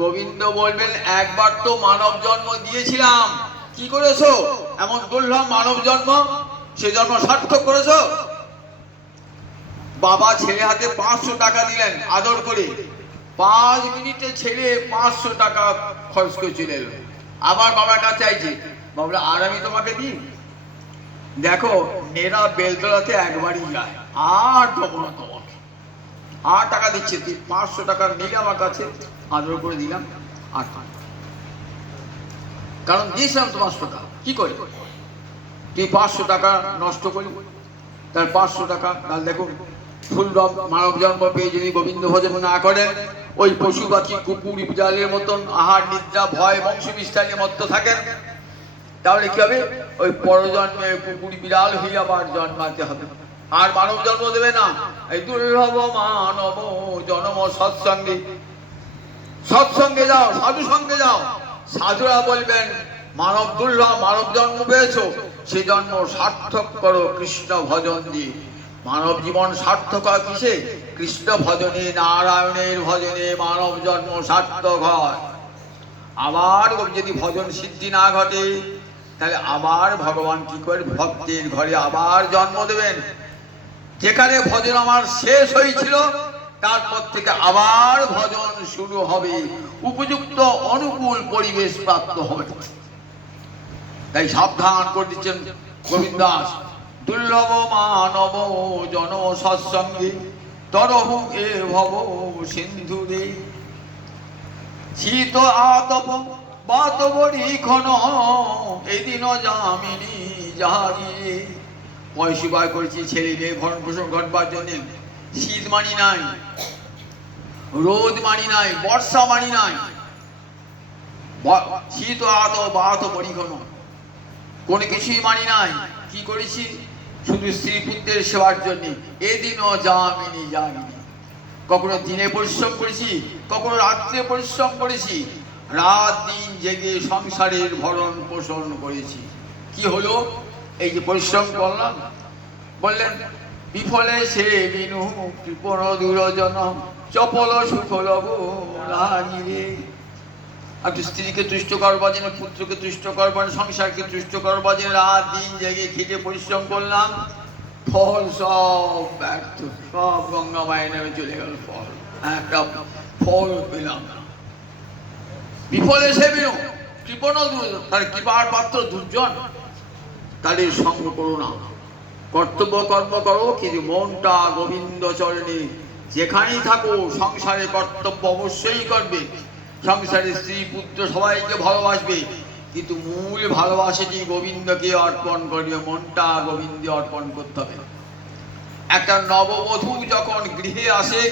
গোবিন্দ বলবেন একবার তো মানব জন্ম দিয়েছিলাম, কি করেছো? এমন দুর্লভ মানব জন্ম, সে জন্ম সার্থক করেছো? বাবা ছেলে হাতে 500 টাকা দিলেন আদর করে, 5 মিনিটে ছেলে 500 টাকা খরচ করে চলে এলো। আবার বাবার কাছে চাইছে, বাবলা আর আমি তোমাকে দিই। দেখো নেরা বেলতলাতে একবারই যায়, আর দেবো না তোমাকে। আর টাকা দিচ্ছে, 500 টাকা নিলে আমার কাছে আদর করে দিলাম। আর কারণ দিয়েছিলাম তো 500 টাকা, কি করে তুই 500 টাকা নষ্ট করি? তার 500 টাকা। তাহলে দেখুন ফুল মানব জন্ম পেয়ে যদি গোবিন্দ ভজন না করেন, ওই পশু পাখি কুকুর বিড়ালের মতন আহার নিদ্রা ভয় বংশ বিস্তারের মধ্যে থাকেন, তাহলে কি হবে? ওই পরজন্মে কুকুর বিড়াল হয়ে আবার জন্মাতে হবে, আর মানব জন্ম দেবে না। এই দুর্লভ মানব জন্ম সৎসঙ্গে সৎসঙ্গে যাও, সাধু সঙ্গে যাও। সাধুরা বলবেন মানব দুর্লভ, মানব জন্ম পেয়েছো, সে জন্ম সার্থক করো কৃষ্ণ ভজন দিয়ে। মানব জীবন সার্থক হয় কিসে? কৃষ্ণ ভজনে, নারায়ণের ভজনে মানব জন্ম সার্থক হয়। আবার যদি ভজন সিদ্ধি না ঘটে, তাহলে আবার ভগবান কি করে ভক্তের ঘরে আবার জন্ম দেবেন। যেখানে ভজন আমার শেষ হয়েছিল, তারপর থেকে আবার ভজন শুরু হবে, উপযুক্ত অনুকূল পরিবেশ প্রাপ্ত হবে। তাই সাবধান করে দিচ্ছেন গোবিন্দ দাস, দুর্লভ মানব জন সৎসঙ্গে তরহু এ ভব সিন্ধুরে। শীত আতপ বাতবরি ক্ষণ এদিন যামিনী যাহারিরে। পয়সা বার করেছি ছেলেকে ভরণ পোষণ ঘটবার জন্য। শীত মানি নাই, রোদ মানি নাই, বর্ষা মানি নাই, শীত আত বাত পরিঘন কোনো কিছুই মানি নাই। কি করেছি? শুধু স্ত্রী পুত্রের সেবার জন্য এদিনও যামিনী যামিনী। কখনো দিনে পরিশ্রম করেছি, কখনো রাত্রে পরিশ্রম করেছি, রাত দিন জেগে সংসারের ভরণ পোষণ করেছি। কি হলো? এই যে পরিশ্রম করলাম, বললেন বিফলে সে বিনু কৃপণ দুরজন চপল সুফল রে। একটু স্ত্রীকে তুষ্ট করবার জন্য, পুত্রকে তুষ্ট করবার, সংসারকে তুষ্ট করবার জন্য রাত দিন জেগে খেটে পরিশ্রম করলাম, ফল সব ব্যর্থ, সব গঙ্গা মায়ের নামে চলে গেল। ফল একটা ফল পেলাম না। বিফলে সে বিনু কৃপণ দুর্জন, তার কৃপার পাত্র দুর্জন, তাদের সঙ্গ করো না। কর্তব্য কর্ম করো, কিন্তু মনটা গোবিন্দ চরণে। যেখানেই থাকো সংসারে কর্তব্য অবশ্যই করবে, সংসারে স্ত্রী পুত্র সবাইকে ভালোবাসবে, কিন্তু মূল ভালোবাসাটি গোবিন্দকে অর্পণ করবে, মনটা গোবিন্দে অর্পণ করতে হবে। একটা নববধূ যখন গৃহে আসে,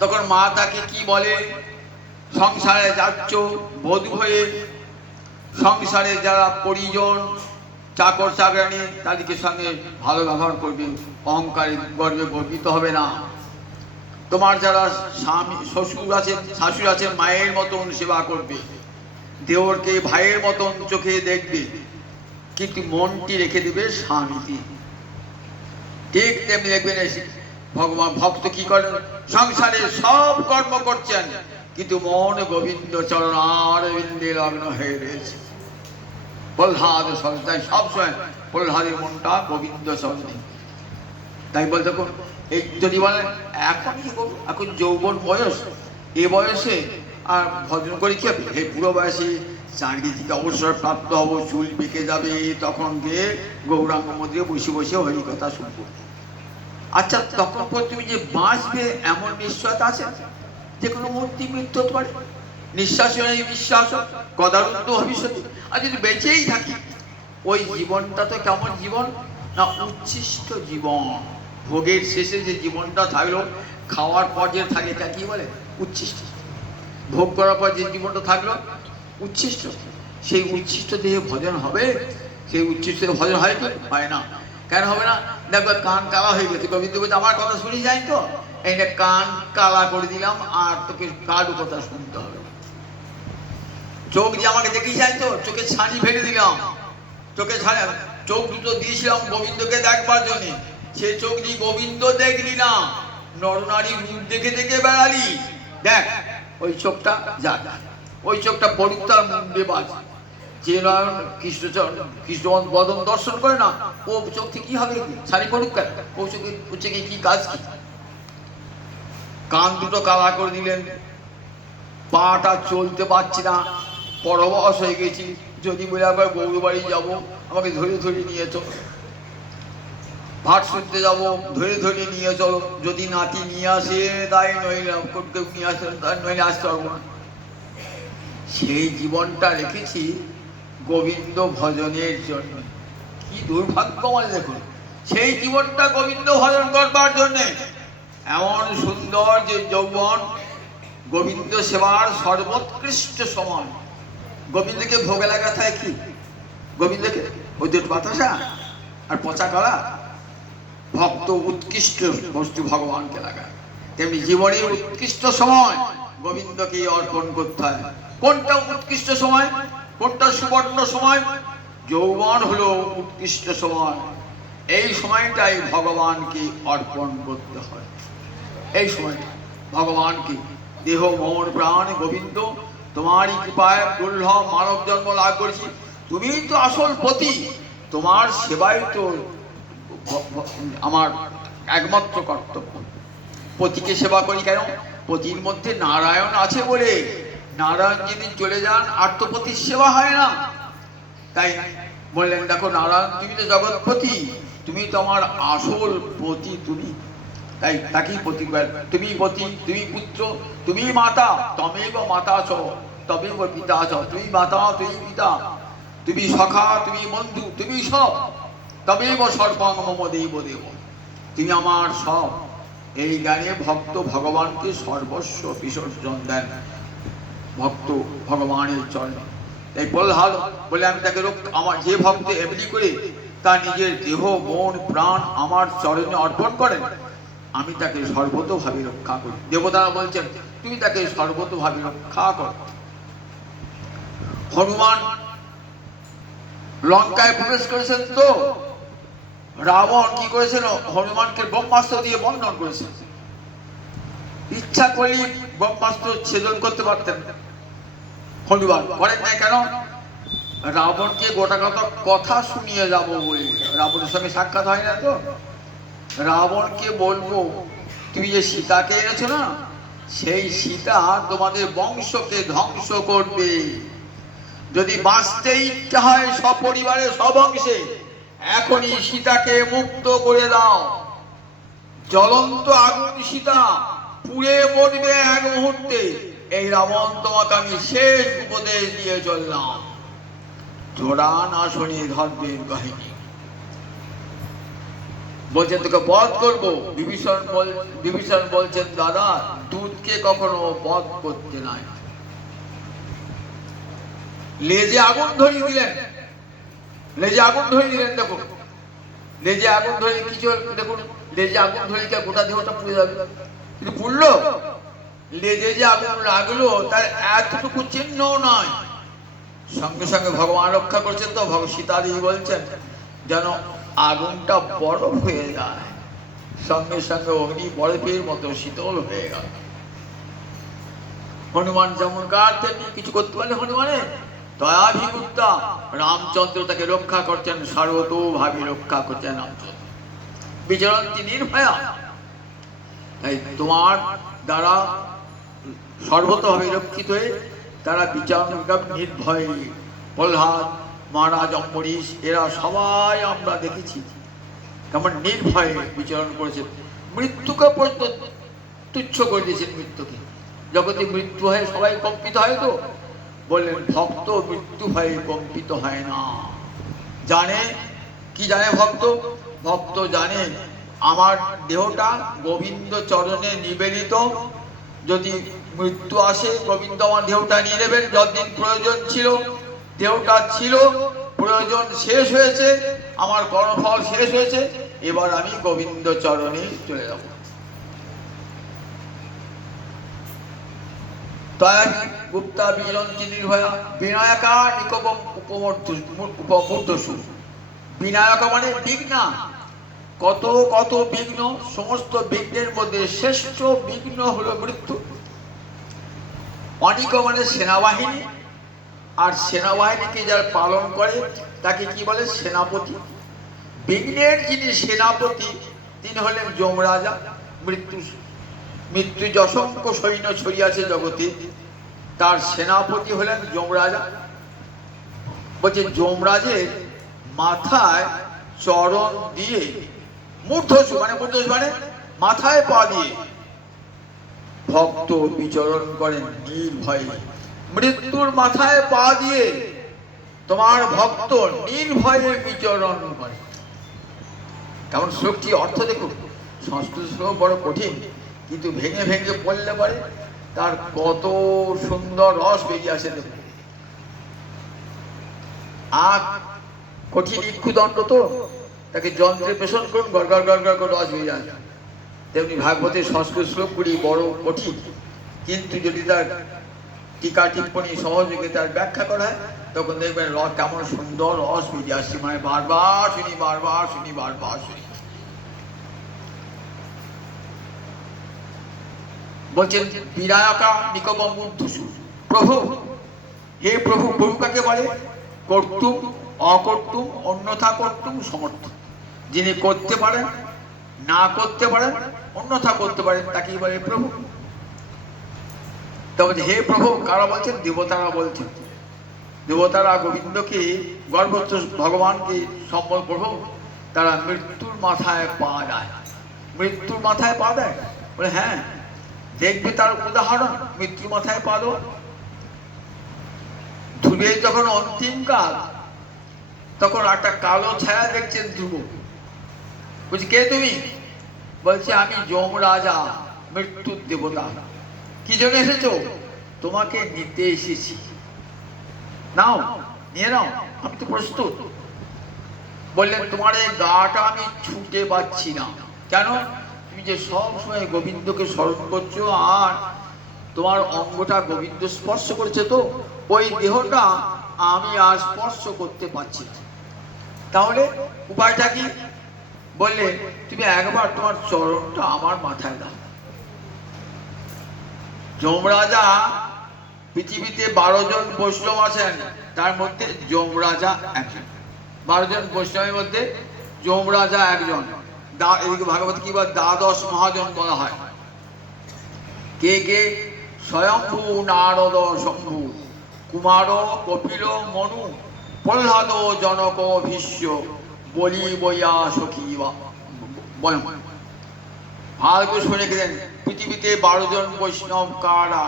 তখন মা তাকে কি বলে? সংসারে যাচ্ছ বধূ হয়ে, সংসারে যারা পরিজন চাকর চাকরানি তাদেরকে সঙ্গে ভালো ব্যবহার করবে, অহংকারে গর্বে গর্বিত হবে না। তোমার যারা স্বামী শ্বশুর আছেন, শাশুড়ি আছেন, মায়ের মতন সেবা করবে, দেওরকে ভাইয়ের মতন চোখে দেখবে, কিন্তু মনটি রেখে দেবে স্বামীটি। ঠিক তেমনি দেখবেন ভগবান ভক্ত কি করেন? সংসারে সব কর্ম করছেন, কিন্তু মন গোবিন্দ চরণ অরবিন্দে লগ্ন হয়ে রয়েছে। প্রহ্লাদ সন্তান সবসময় প্রহ্লাদের মনটা গোবিন্দ চরণে। তাই বলতে এই যদি বলেন এখন যৌবন বয়স, এ বয়সে আর ভজন করে কি হবে? এই পুরো বয়সে চাকরি থেকে অবসর প্রাপ্ত হবো, চুল পেকে যাবে, তখন গিয়ে গৌরাঙ্গ মন্দিরে বসে বসে হরি কথা শুনবো। আচ্ছা, তখন পর তুমি যে বাঁচবে এমন নিশ্চয়তা আছে? যে কোনো মুহূর্তে মৃত্যু হতে পারে, নিঃশ্বাস নেই বিশ্বাস কদারুদ্ধ ভবিষ্যৎ। আর যদি বেঁচেই থাকি, ওই জীবনটা তো কেমন জীবন না? উচ্ছিষ্ট জীবন। ভোগের শেষে যে জীবনটা থাকলো, খাওয়ার পর যে থাকে তা কি বলে? উচ্ছিষ্ট। ভোগ করার পর যে জীবনটা থাকলো উচ্ছিষ্ট, সেই উচ্ছিষ্ট দেহে ভজন হবে? সেই উচ্ছিষ্ট ভজন হয় কি? হয় না। কেন হবে না? দেখো কান কালা হয়ে গেছে, গোবিন্দ বলছে আমার কথা শুনে যাই তো, এই কান কালা করে দিলাম, আর তোকে কারো কথা শুনতে হবে। চোখ দিয়ে আমাকে দেখি যাই তো, চোখে ছানি ফেলে দিলাম, চোখে ছানি, চোখ দুটো দিয়েছিলাম গোবিন্দকে দেখবার জন্য, সে চোখ দিয়ে গোবিন্দ দেখলি না, নরনারী রূপ দেখে দেখে বেড়ালি। দেখ ওই চোখটা যা, ওই চোখটা পরিত্রাণ মুন্ডে বাজ। যে নয়ন কৃষ্ণ বদন দর্শন করে না, ও চোখ থেকে কি হবে? ছানি পড়ুক কেন? ও চোখে কি কাজ? কি কান দুটো কালা করে দিলেন, পাটা চলতে পারছি না, পরবশ হয়ে গেছি, যদি বলে একবার গৌর বাড়ি যাবো, আমাকে ধরে ধরে নিয়ে চলো, ভাট শুনতে যাবো, ধরে ধরে নিয়ে চলো, যদি নাতি নিয়ে আসে তাই, নইলে কেউ নিয়ে আসে তাই, নইলে আসতে পারবো না। সেই জীবনটা রেখেছি গোবিন্দ ভজনের জন্য। কি দুর্ভাগ্য মানে দেখুন, সেই জীবনটা গোবিন্দ ভজন করবার জন্যে। এমন সুন্দর যে যৌবন, গোবিন্দ সেবার সর্বোৎকৃষ্ট সময়। গোবিন্দকে ভোগে লাগা থাকে কি? গোবিন্দকে ওই দুটো বাতাসা আর পচা করা। ভক্ত উৎকৃষ্ট বস্তু ভগবানকে লাগায়, তেমনি জীবনের উৎকৃষ্ট সময় গোবিন্দকে অর্পণ করতে হয়। কোনটা উৎকৃষ্ট সময়, কোনটা সুবর্ণ সময়? যৌবন হলো উৎকৃষ্ট সময়। এই সময়টাই ভগবানকে অর্পণ করতে হয়। এই সময়টা ভগবানকে, দেহ মন প্রাণ গোবিন্দ তোমারই কৃপায় দুর্লভ মানব জন্ম লাভ করেছি। তুমি তো আসল পতি, তোমার সেবাই তো আমার একমাত্র কর্তব্য। পতিকে সেবা করি কেন? পতির মধ্যে নারায়ণ আছে বলে। নারায়ণ যেদিন চলে যান আর তো পতির সেবা হয় না। তাই বললেন, দেখো নারায়ণ, তুমি তো জগৎপতি, তুমি তো আমার আসল পতি। তুমি তাই তাকেই পতি, তুমি পতি, তুমি পুত্র, তুমি মাতা, তমেব মাতা চ তমেব পিতা চ। তুমি মাতা, তুমি পিতা, তুমি সখা, তুমি বন্ধু, তুমি সব। তমেব সর্বং মম দেব দেব, তুমি আমার সব। এই গানে ভক্ত ভগবানকে সর্বস্ব বিসর্জন দেন, ভক্ত ভগবানের চরণে। তাই প্রহ্লাদ বলে, আমি তাকে আমার যে ভক্ত এমনি করে তার নিজের দেহ মন প্রাণ আমার চরণে অর্পণ করেন, আমি তাকে সর্বতোভাবে রক্ষা করি। দেবতারা বলছেন, তুমি তাকে সর্বতোভাবে রক্ষা কর। হনুমান লঙ্কায় প্রবেশ করেছেন তো রাবণ কি করেছিল? হনুমানকে ব্রহ্মাস্ত্র দিয়ে বন্ধন করেছে। ইচ্ছা করলে ব্রহ্মাস্ত্র ছেদন করতে পারতেন, হনুমান করেন না কেন? রাবণকে গোটা কথা শুনিয়ে যাব বলে। রাবণের সঙ্গে সাক্ষাৎ হয় না তো। রাবণকে বলবো, তুমি যে সীতাকে এনেছো না, সেই সীতা তোমাদের বংশকে ধ্বংস করবে। যদি বাঁচতে ইচ্ছা হয় সপরিবারে সবংশে, এখনই সীতাকে মুক্ত করে দাও। জ্বলন্ত আগুন সীতা, পুড়ে মরবে এক মুহূর্তে। এই রাবণ তোমাকে আমি শেষ উপদেশ দিয়ে চললাম। জোড়া না শুনে ধর্মের কাহিনী বলছেন, তোকে বধ করবো। বিভীষণ বলছেন, দাদা দুধকে কখনো বধ করতে নাই। লেজে আগুন ধরিয়ে দিলেন, লেজে আগুন ধরিয়ে দিলেন। দেখুন লেজে আগুন ধরে কিছু, দেখুন লেজে আগুন ধরে গোটা দেহটা পুড়ে যাবে, কিন্তু পুড়লো? লেজে যে আগুন লাগলো তার এতটুকু চিহ্ন নয়। সঙ্গে সঙ্গে ভগবান রক্ষা করছেন তো। সীতাদেবী বলছেন, যেন আগুনটা বরফ হয়ে যায়। সঙ্গে সঙ্গে অগ্নি বরফের মতো শীতল হয়ে গেল। হনুমান যেমন কার তেমনি কিছু করতে পারলে হনুমানের দয়াভিভূতা রামচন্দ্র তাকে রক্ষা করছেন, সর্বতোভাবে রক্ষা করছেন রামচন্দ্র। বিচরণ নির্ভয়া, তাই তোমার দ্বারা সর্বতোভাবে রক্ষিত হয়ে তারা বিচরণ নির্ভয়ে। প্রহ্লাদ, মহারাজ অম্বরীশ, এরা সবাই আমরা দেখেছি কেমন নির্ভয়ে বিচরণ করেছেন। মৃত্যুকে পর্যন্ত তুচ্ছ করে দিয়েছেন। মৃত্যুকে, জগতে মৃত্যু হয় সবাই কম্পিত হয় তো, বললেন ভক্ত মৃত্যু ভয়ে কম্পিত হয় না। জানে কি জানে ভক্ত? ভক্ত জানে আমার দেহটা গোবিন্দ চরণে নিবেদিত। যদি মৃত্যু আসে, গোবিন্দ আমার দেহটা নিয়ে নেবেন। যতদিন প্রয়োজন ছিল দেহটা ছিল, প্রয়োজন শেষ হয়েছে, আমার কর্মফল শেষ হয়েছে, এবার আমি গোবিন্দ চরণে চলে যাব। গুপ্তা বিচরন্তি নির্ভয়া বিনায়কা নিকবম উপমূর্ধসু। বিনায়কা মানে বিঘ্ন, কত কত বিঘ্ন, সমস্ত বিঘ্নের মধ্যে শ্রেষ্ঠ বিঘ্ন হলো মৃত্যু। অনিক মানে সেনাবাহিনী, আর সেনাবাহিনীকে যারা পালন করে তাকে কি বলে? সেনাপতি। বিঘ্নের যিনি সেনাপতি তিনি হলেন যমরাজা। মৃত্যু অসংখ্য সৈন্য ছড়িয়াছে জগতে, তার সেনাপতি হলেন যমরাজা। বলছে যমরাজের মাথায় চরণ দিয়ে, মূর্ধসু মানে মাথায় পা দিয়ে ভক্ত বিচরণ করেন নির্ভয়ে। মৃত্যুর মাথায় পা দিয়ে তোমার ভক্ত নির্ভয়ে বিচরণ করে। কেমন শ্লোকটি অর্থ দেখুন। সংস্কৃত শ্লোক বড় কঠিন, কিন্তু ভেঙে ভেঙে পড়লে পরে তার কত সুন্দর রস বেরিয়ে আসে। দেখুন, আখ কঠিন ইক্ষুদণ্ড তো, তাকে যন্ত্রে পেষণ করুন, গড় গড় গড় গড় করে রস বেরিয়ে আসে। তেমনি ভাগবতের সংস্কৃত শ্লোকগুলি বড় কঠিন, কিন্তু যদি তার টিকা টিপ্পণী সহযোগে তার ব্যাখ্যা করা হয়, তখন দেখবেন কেমন সুন্দর রস বেরিয়ে আসছে, মানে বারবার শুনি, বারবার শুনি, বারবার শুনি। বলছেন বিনায়কা নিকবন্ধুষু, প্রভু, হে প্রভু, প্রভু কাকে বলে? কর্তুম, অকর্তুম, অন্যথা কর্তুম, সমর্থ। যিনি করতে পারেন, না করতে পারেন, অন্যথা করতে পারেন, তাকেই বলে প্রভু। তবে হে প্রভু কারা বলছেন? দেবতারা বলছেন। দেবতারা গোবিন্দকে, গর্ভস্থ ভগবানকে সম্বল প্রভু, তারা মৃত্যুর মাথায় পা দেয়। মৃত্যুর মাথায় পা দেয়? বলে হ্যাঁ, দেখবে তার উদাহরণ, মৃত্যুর মাথায় পা দেওয়া। ধ্রুবের যখন অন্তিম কাল, তখন একটা কালো ছায়া দেখছেন ধ্রুব। বলছি কে তুমি? বলছে আমি যমরাজা, মৃত্যুর দেবতা। কি জন্য এসেছো? তোমাকে নিতে এসেছি, নাও, নিয়ে নাও, আমি তো প্রস্তুত। বললেন তোমার এই গাটা আমি ছুটে পাচ্ছি না। কেন? তুমি যে সব সময় গোবিন্দকে স্মরণ করছো, আর তোমার অঙ্গটা গোবিন্দ স্পর্শ করছে, তো ওই দেহটা আমি আর স্পর্শ করতে পারছি না। তাহলে উপায়টা কি? বললে তুমি একবার তোমার চরণটা আমার মাথায় দাও। যমরাজা, পৃথিবীতে 12 জন বৈষ্ণব আছেন, তার মধ্যে যমরাজা একজন। 12 জন বৈষ্ণবের মধ্যে যমরাজা একজন। এদিকে ভাগবত কি বলে? দ্বাদশ মহাজন বলা হয়। কে কে? স্বয়ম্ভু, নারদ, শম্ভু, কুমার, কপিল, মনু, প্রহ্লাদ, জনক, ভীষ্ম, বলি, বইয়া, সখী, বল। ভালো করে শুনে গেলেন, পৃথিবীতে 12 জন বৈষ্ণব কারা?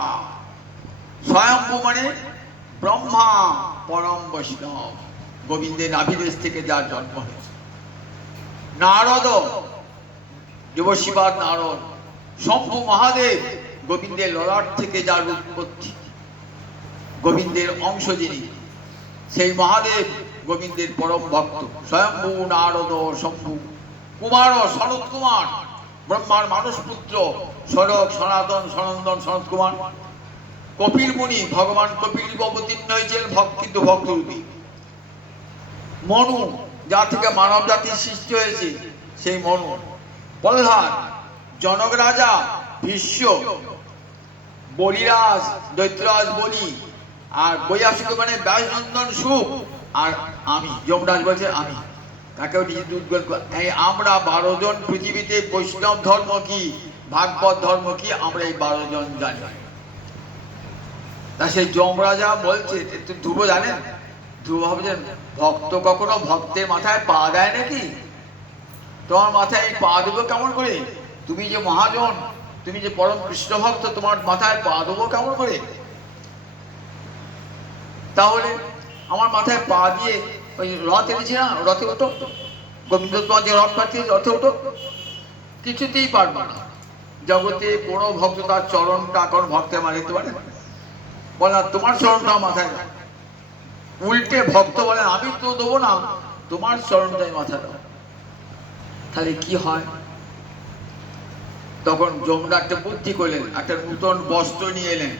স্বয়ম্ভু মানে ব্রহ্মা, পরম বৈষ্ণব, গোবিন্দের নাভিদেশ থেকে যার জন্ম হয়েছে। নারদ, দেবশিবাদ নারদ। শম্ভু মহাদেব, গোবিন্দের ললাট থেকে যার উৎপত্তি, গোবিন্দের অংশ যিনি, সেই মহাদেব গোবিন্দের পরম ভক্ত। স্বয়ম্ভু, নারদ, শম্ভু। কুমার, শরৎ কুমার, ব্রহ্মার মানস পুত্র, সড়ক, সনাতন, সনন্দন, সনত কুমার। কপিল মুনি, ভগবান কপিল অবতীর্ণ হয়েছিলেন ভক্তিত ভক্তরূপী। মনু, যা থেকে মানব জাতির সৃষ্টি হয়েছে, সেই মনু। প্রহ্লাদ, জনক রাজা, ভীষ্ম, বলিরাজ, দৈত্যরাজ বলি, আর বৈয়াসুক মানে ব্যাসনন্দন সুখ, আর আমি। যমরাজ বলছে আমি, তাকেও এই আমরা 12 জন পৃথিবীতে বৈষ্ণব ধর্ম কি, ভাগবত ধর্ম কি, আমরা এই 12 জন জানি। তা সেই যমরাজা বলছে, ধ্রুব জানেন? ধ্রুব ভাবছেন ভক্ত কখনো ভক্তের মাথায় পা দেয় নাকি? তোমার মাথায় পা দেবো কেমন করে? তুমি যে মহাজন, তুমি যে পরম কৃষ্ণ ভক্ত, তোমার মাথায় পা দেবো কেমন করে? তাহলে আমার মাথায় পা দিয়ে ওই রথ এনেছি না, রথে ওঠো, গোবিন্দ তোমার যে রথ পাঠিয়ে রথে ওঠো। কিছুতেই পারবো না। জগতে কোনো ভক্ত তার চরণটা এখন ভক্তের মাঝে দিতে পারে? বলে তোমার চরণটা মাথায় দাও। উল্টে ভক্ত বলে আমি তো দেবো না, তোমার চরণটাই মাথায় দাও। তাহলে কি হয়? তখন যমরা একটা বুদ্ধি করলেন, একটা নূতন বস্ত্র নিয়ে এলেন,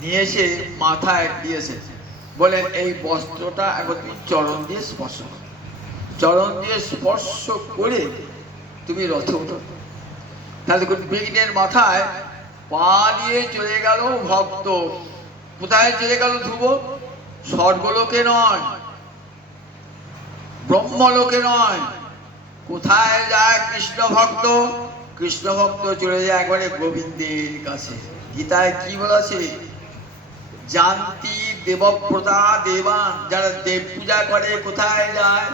নিয়ে এসে মাথায় দিয়েছে। বলেন এই বস্ত্রটা একবার তুমি চরণ দিয়ে স্পর্শ করো, চরণ দিয়ে স্পর্শ করে তুমি রথে ওঠো। তাহলে বিঘ্নের মাথায় পা দিয়ে চলে গেল ভক্ত। কোথায় চলে গেল ধ্রুব? স্বর্গলোকে নয়, ব্রহ্মলোকে নয়। কোথায় যায় কৃষ্ণ ভক্ত? কৃষ্ণ ভক্ত চলে যায় একবারে গোবিন্দের কাছে। গীতায় কি বলেছে? জানতি দেবপ্রতা দেবান, যারা দেব পূজা করে কোথায় যায়?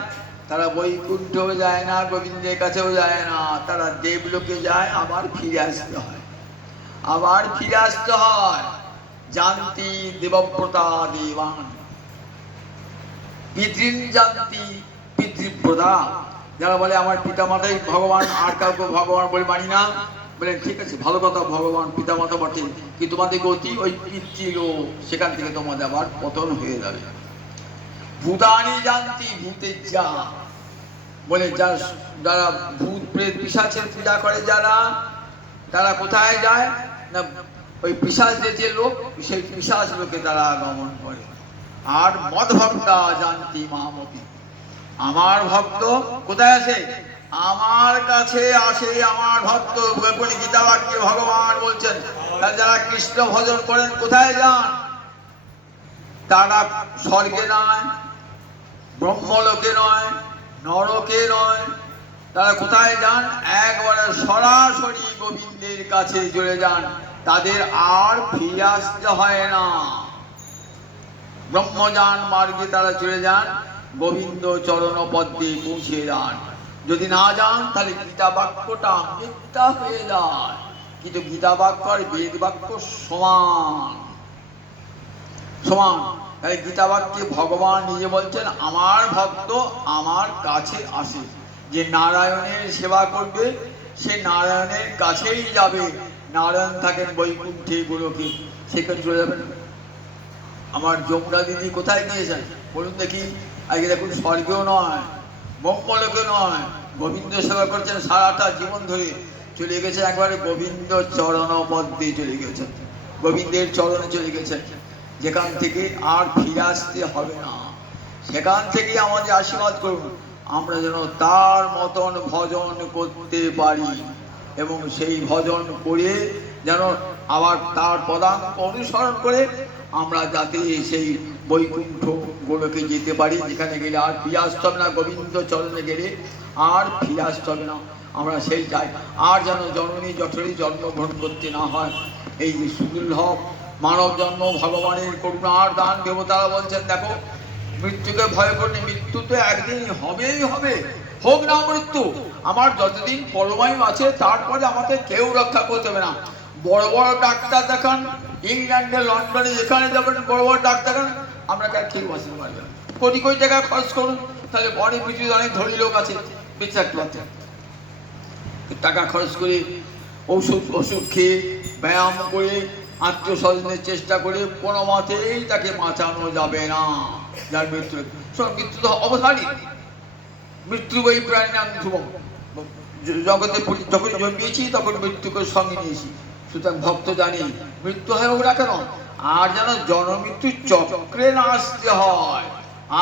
তারা বৈকুণ্ঠ যায় না, গোবিন্দের কাছেও যায় না, তারা দেবলোকে যায়, আবার ফিরে আসতে হয়, আবার ফিরে আসতে হয়। জানতি দেবপ্রতা দেবান, পিতৃন জানতি পিতৃপ্রদা। যারা বলে আমার পিতা মাতাই ভগবান, আর কাউকে ভগবান বলে মানি না, বলে ঠিক আছে ভালো কথা, ভগবান পিতা মাতা বটে, কি তোমাদের গতি ওই পিতৃলোক, সেখান থেকে তোমাদের আবার পতন হয়ে যাবে। ভূতানি জানতি ভূতে যা, বলে যারা ভূত প্রেত পিশাচের পূজা করে যারা, তারা কোথায় যায় না? ওই পিশাচ যে লোক, সেই পিশাচ লোকে তারা আগমন করে। আর মদ ভক্তা জানতি মামপি, আমার ভক্ত কোথায় আসে? আমার কাছে আসে আমার ভক্ত। গীতা বাক্যে ভগবান বলছেন যারা কৃষ্ণ ভজন করেন কোথায় যান? তারা স্বর্গে নয়, ব্রহ্মলোকে নয়, নরকে নয়, তারা কোথায় যান? একবারে সরাসরি গোবিন্দের কাছে চলে যান, তাদের আর ফিরে আসতে হয় না। ব্রহ্মযান মার্গে তারা চলে যান, গোবিন্দ চরণ পদ্মে পৌঁছে যান। যদি না যান তাহলে গীতা বাক্যটা মিথ্যা হয়ে যায়। কিন্তু গীতা বাক্য আর বেদ বাক্য সমান সমান। তাই গীতা বাক্যে ভগবান নিজে বলছেন আমার ভক্ত আমার কাছে আসে। যে নারায়ণের সেবা করবে সে নারায়ণের কাছেই যাবে। নারায়ণ থাকেন বৈকুণ্ঠে গোলকে, সেখানে চলে যাবেন। আমার যমুনা দিদি কোথায় গিয়েছেন বলুন দেখি? আজকে দেখুন স্বর্গেও নয়, ব্রহ্মলোকে নয়, গোবিন্দ সেবা করছেন সারাটা জীবন ধরে। চলে গেছে একবারে গোবিন্দ চরণ পদ্মে চলে গেছেন, গোবিন্দের চরণে চলে গেছেন, যেখান থেকে আর ফিরে আসতে হবে না। সেখান থেকে আমাদের আশীর্বাদ করুন আমরা যেন তার মতন ভজন করতে পারি, এবং সেই ভজন করে যেন আবার তার পদাঙ্ক অনুসরণ করে আমরা যাতে সেই বৈকুণ্ঠ গোলকে যেতে পারি, যেখানে গেলে আর ফিরে আসতে হবে না। গোবিন্দ চরণে গেলে আর ফিরে আসতে হবে না, আমরা সেই চাই। আর যেন জননী জঠরে জন্মগ্রহণ করতে না হয়। এই সুদুর্লভ মানব জন্ম ভগবানের করুণার দান। দেবতারা বলছেন দেখো মৃত্যুকে ভয় করলে, মৃত্যু তো একদিন হবেই হবে, হোক না মৃত্যু। আমার যতদিন পরমায়ু আছে তারপরে আমাকে কেউ রক্ষা করতে হবে না। বড় বড় ডাক্তার দেখান, ইংল্যান্ডে লন্ডনে যেখানে যাবেন বড় বড় ডাক্তার দেখান, আমরা কেউ বাঁচতে পারবে না। কোটি কোটি টাকা খরচ করুন, তাহলে বড় পৃথিবীতে অনেক ধনী লোক আছে বেঁচে থাকতে পারতেন। টাকা খরচ করে ওষুধ খেয়ে ব্যায়াম করে আত্মীয় স্বজনের চেষ্টা করে কোনো মতেই তাকে বাঁচানো যাবে না। যার মৃত্যু, মৃত্যু তো অবধারী, মৃত্যু বই প্রাণী নাম ধ্রুবম। জগতে যখন জন্মিয়েছি তখন মৃত্যুকে সঙ্গে নিয়েছি। সুতরাং ভক্ত জানি মৃত্যু হয় ওরা কেন? আর যেন জন্মমৃত্যু চক্রে না আসতে হয়।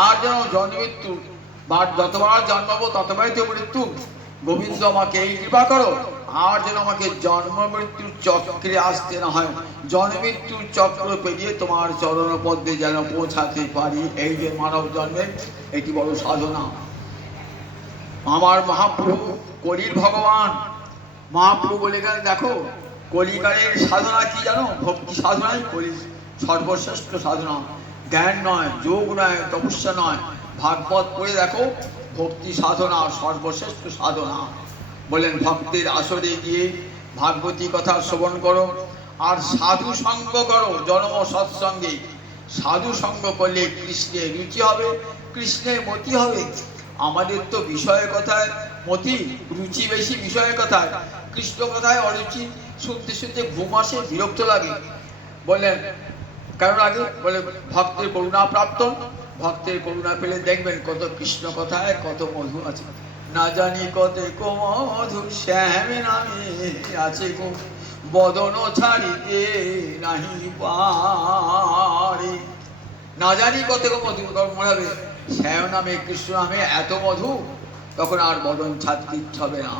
আর যেন জন্মমৃত্যু বা যতবার জন্মাবো ততবারই তো মৃত্যু। গোবিন্দ আমাকে এই কৃপা করো, আর যেন আমাকে জন্ম মৃত্যুর চক্রে আসতে না হয়। জন্মমৃত্যুর চক্র পেরিয়ে তোমার চরণ পদ্মে যেন পৌঁছাতে পারি। এই যে মানব জন্মের এটি বড় সাধনা। আমার মহাপ্রভু কলির ভগবান মহাপ্রভু বলে গেলেন দেখো কলিকালের সাধনা কি জানো? ভক্তি সাধনাই কলির সর্বশ্রেষ্ঠ সাধনা। জ্ঞান নয়, যোগ নয়, তপস্যা নয়, ভাগবত পড়ে দেখো ভক্তি সাধনা সর্বশ্রেষ্ঠ সাধনা। বলেন ভক্তের আসরে গিয়ে ভাগবতী কথা শ্রবণ করো, আর সাধু সঙ্গ করো। জন্ম সৎসঙ্গে সাধু সঙ্গ করলে কৃষ্ণের রুচি হবে, কৃষ্ণের মতি হবে। আমাদের তো বিষয়ের কথায় মতি, রুচি বেশি বিষয়ের কথায়, কৃষ্ণ কথায় অরুচি। শুনতে শুনতে ঘুম আসে, বিরক্ত লাগে। বললেন কেন লাগে? বলে ভক্তের করুণা প্রাপ্ত। ভক্তের করুণা পেলে দেখবেন কত কৃষ্ণ কথায় কত মধু আছে। না জানি কত মধু শ্যাম নামে আছে গো, বদন ছাড়িতে নাহি পারে। না জানি কত মধু মনে হবে শ্যাম নামে কৃষ্ণ নামে এত মধু, তখন আর বদন ছাড়তে ইচ্ছা হবে না।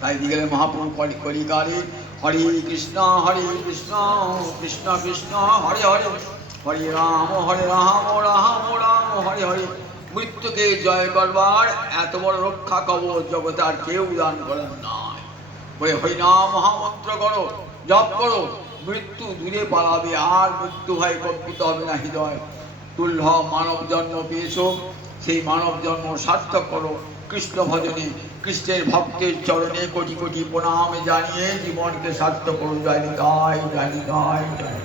তাই দিকে মহাপ্রভু কলিকালে হরে কৃষ্ণ কৃষ্ণ কৃষ্ণ হরে হরে, হরে রাম রাম রাম হরে হরে। মৃত্যুকে জয় করবার এত বড় রক্ষা কবচ জগতে আর কেউ দান করেন নাই। বলে হরিনাম মহামন্ত্র করো, জপ করো, মৃত্যু দূরে পালাবে, আর মৃত্যু ভয় কম্পিত হবে না হৃদয়। দুর্লভ মানব জন্ম পেয়েছ, সেই মানব জন্ম সার্থক করো কৃষ্ণ ভজনে। কৃষ্ণের ভক্তের চরণে কোটি কোটি প্রণাম জানিয়ে জীবনকে সার্থক করো। জয় নিতাই জয় নিতাই জয়।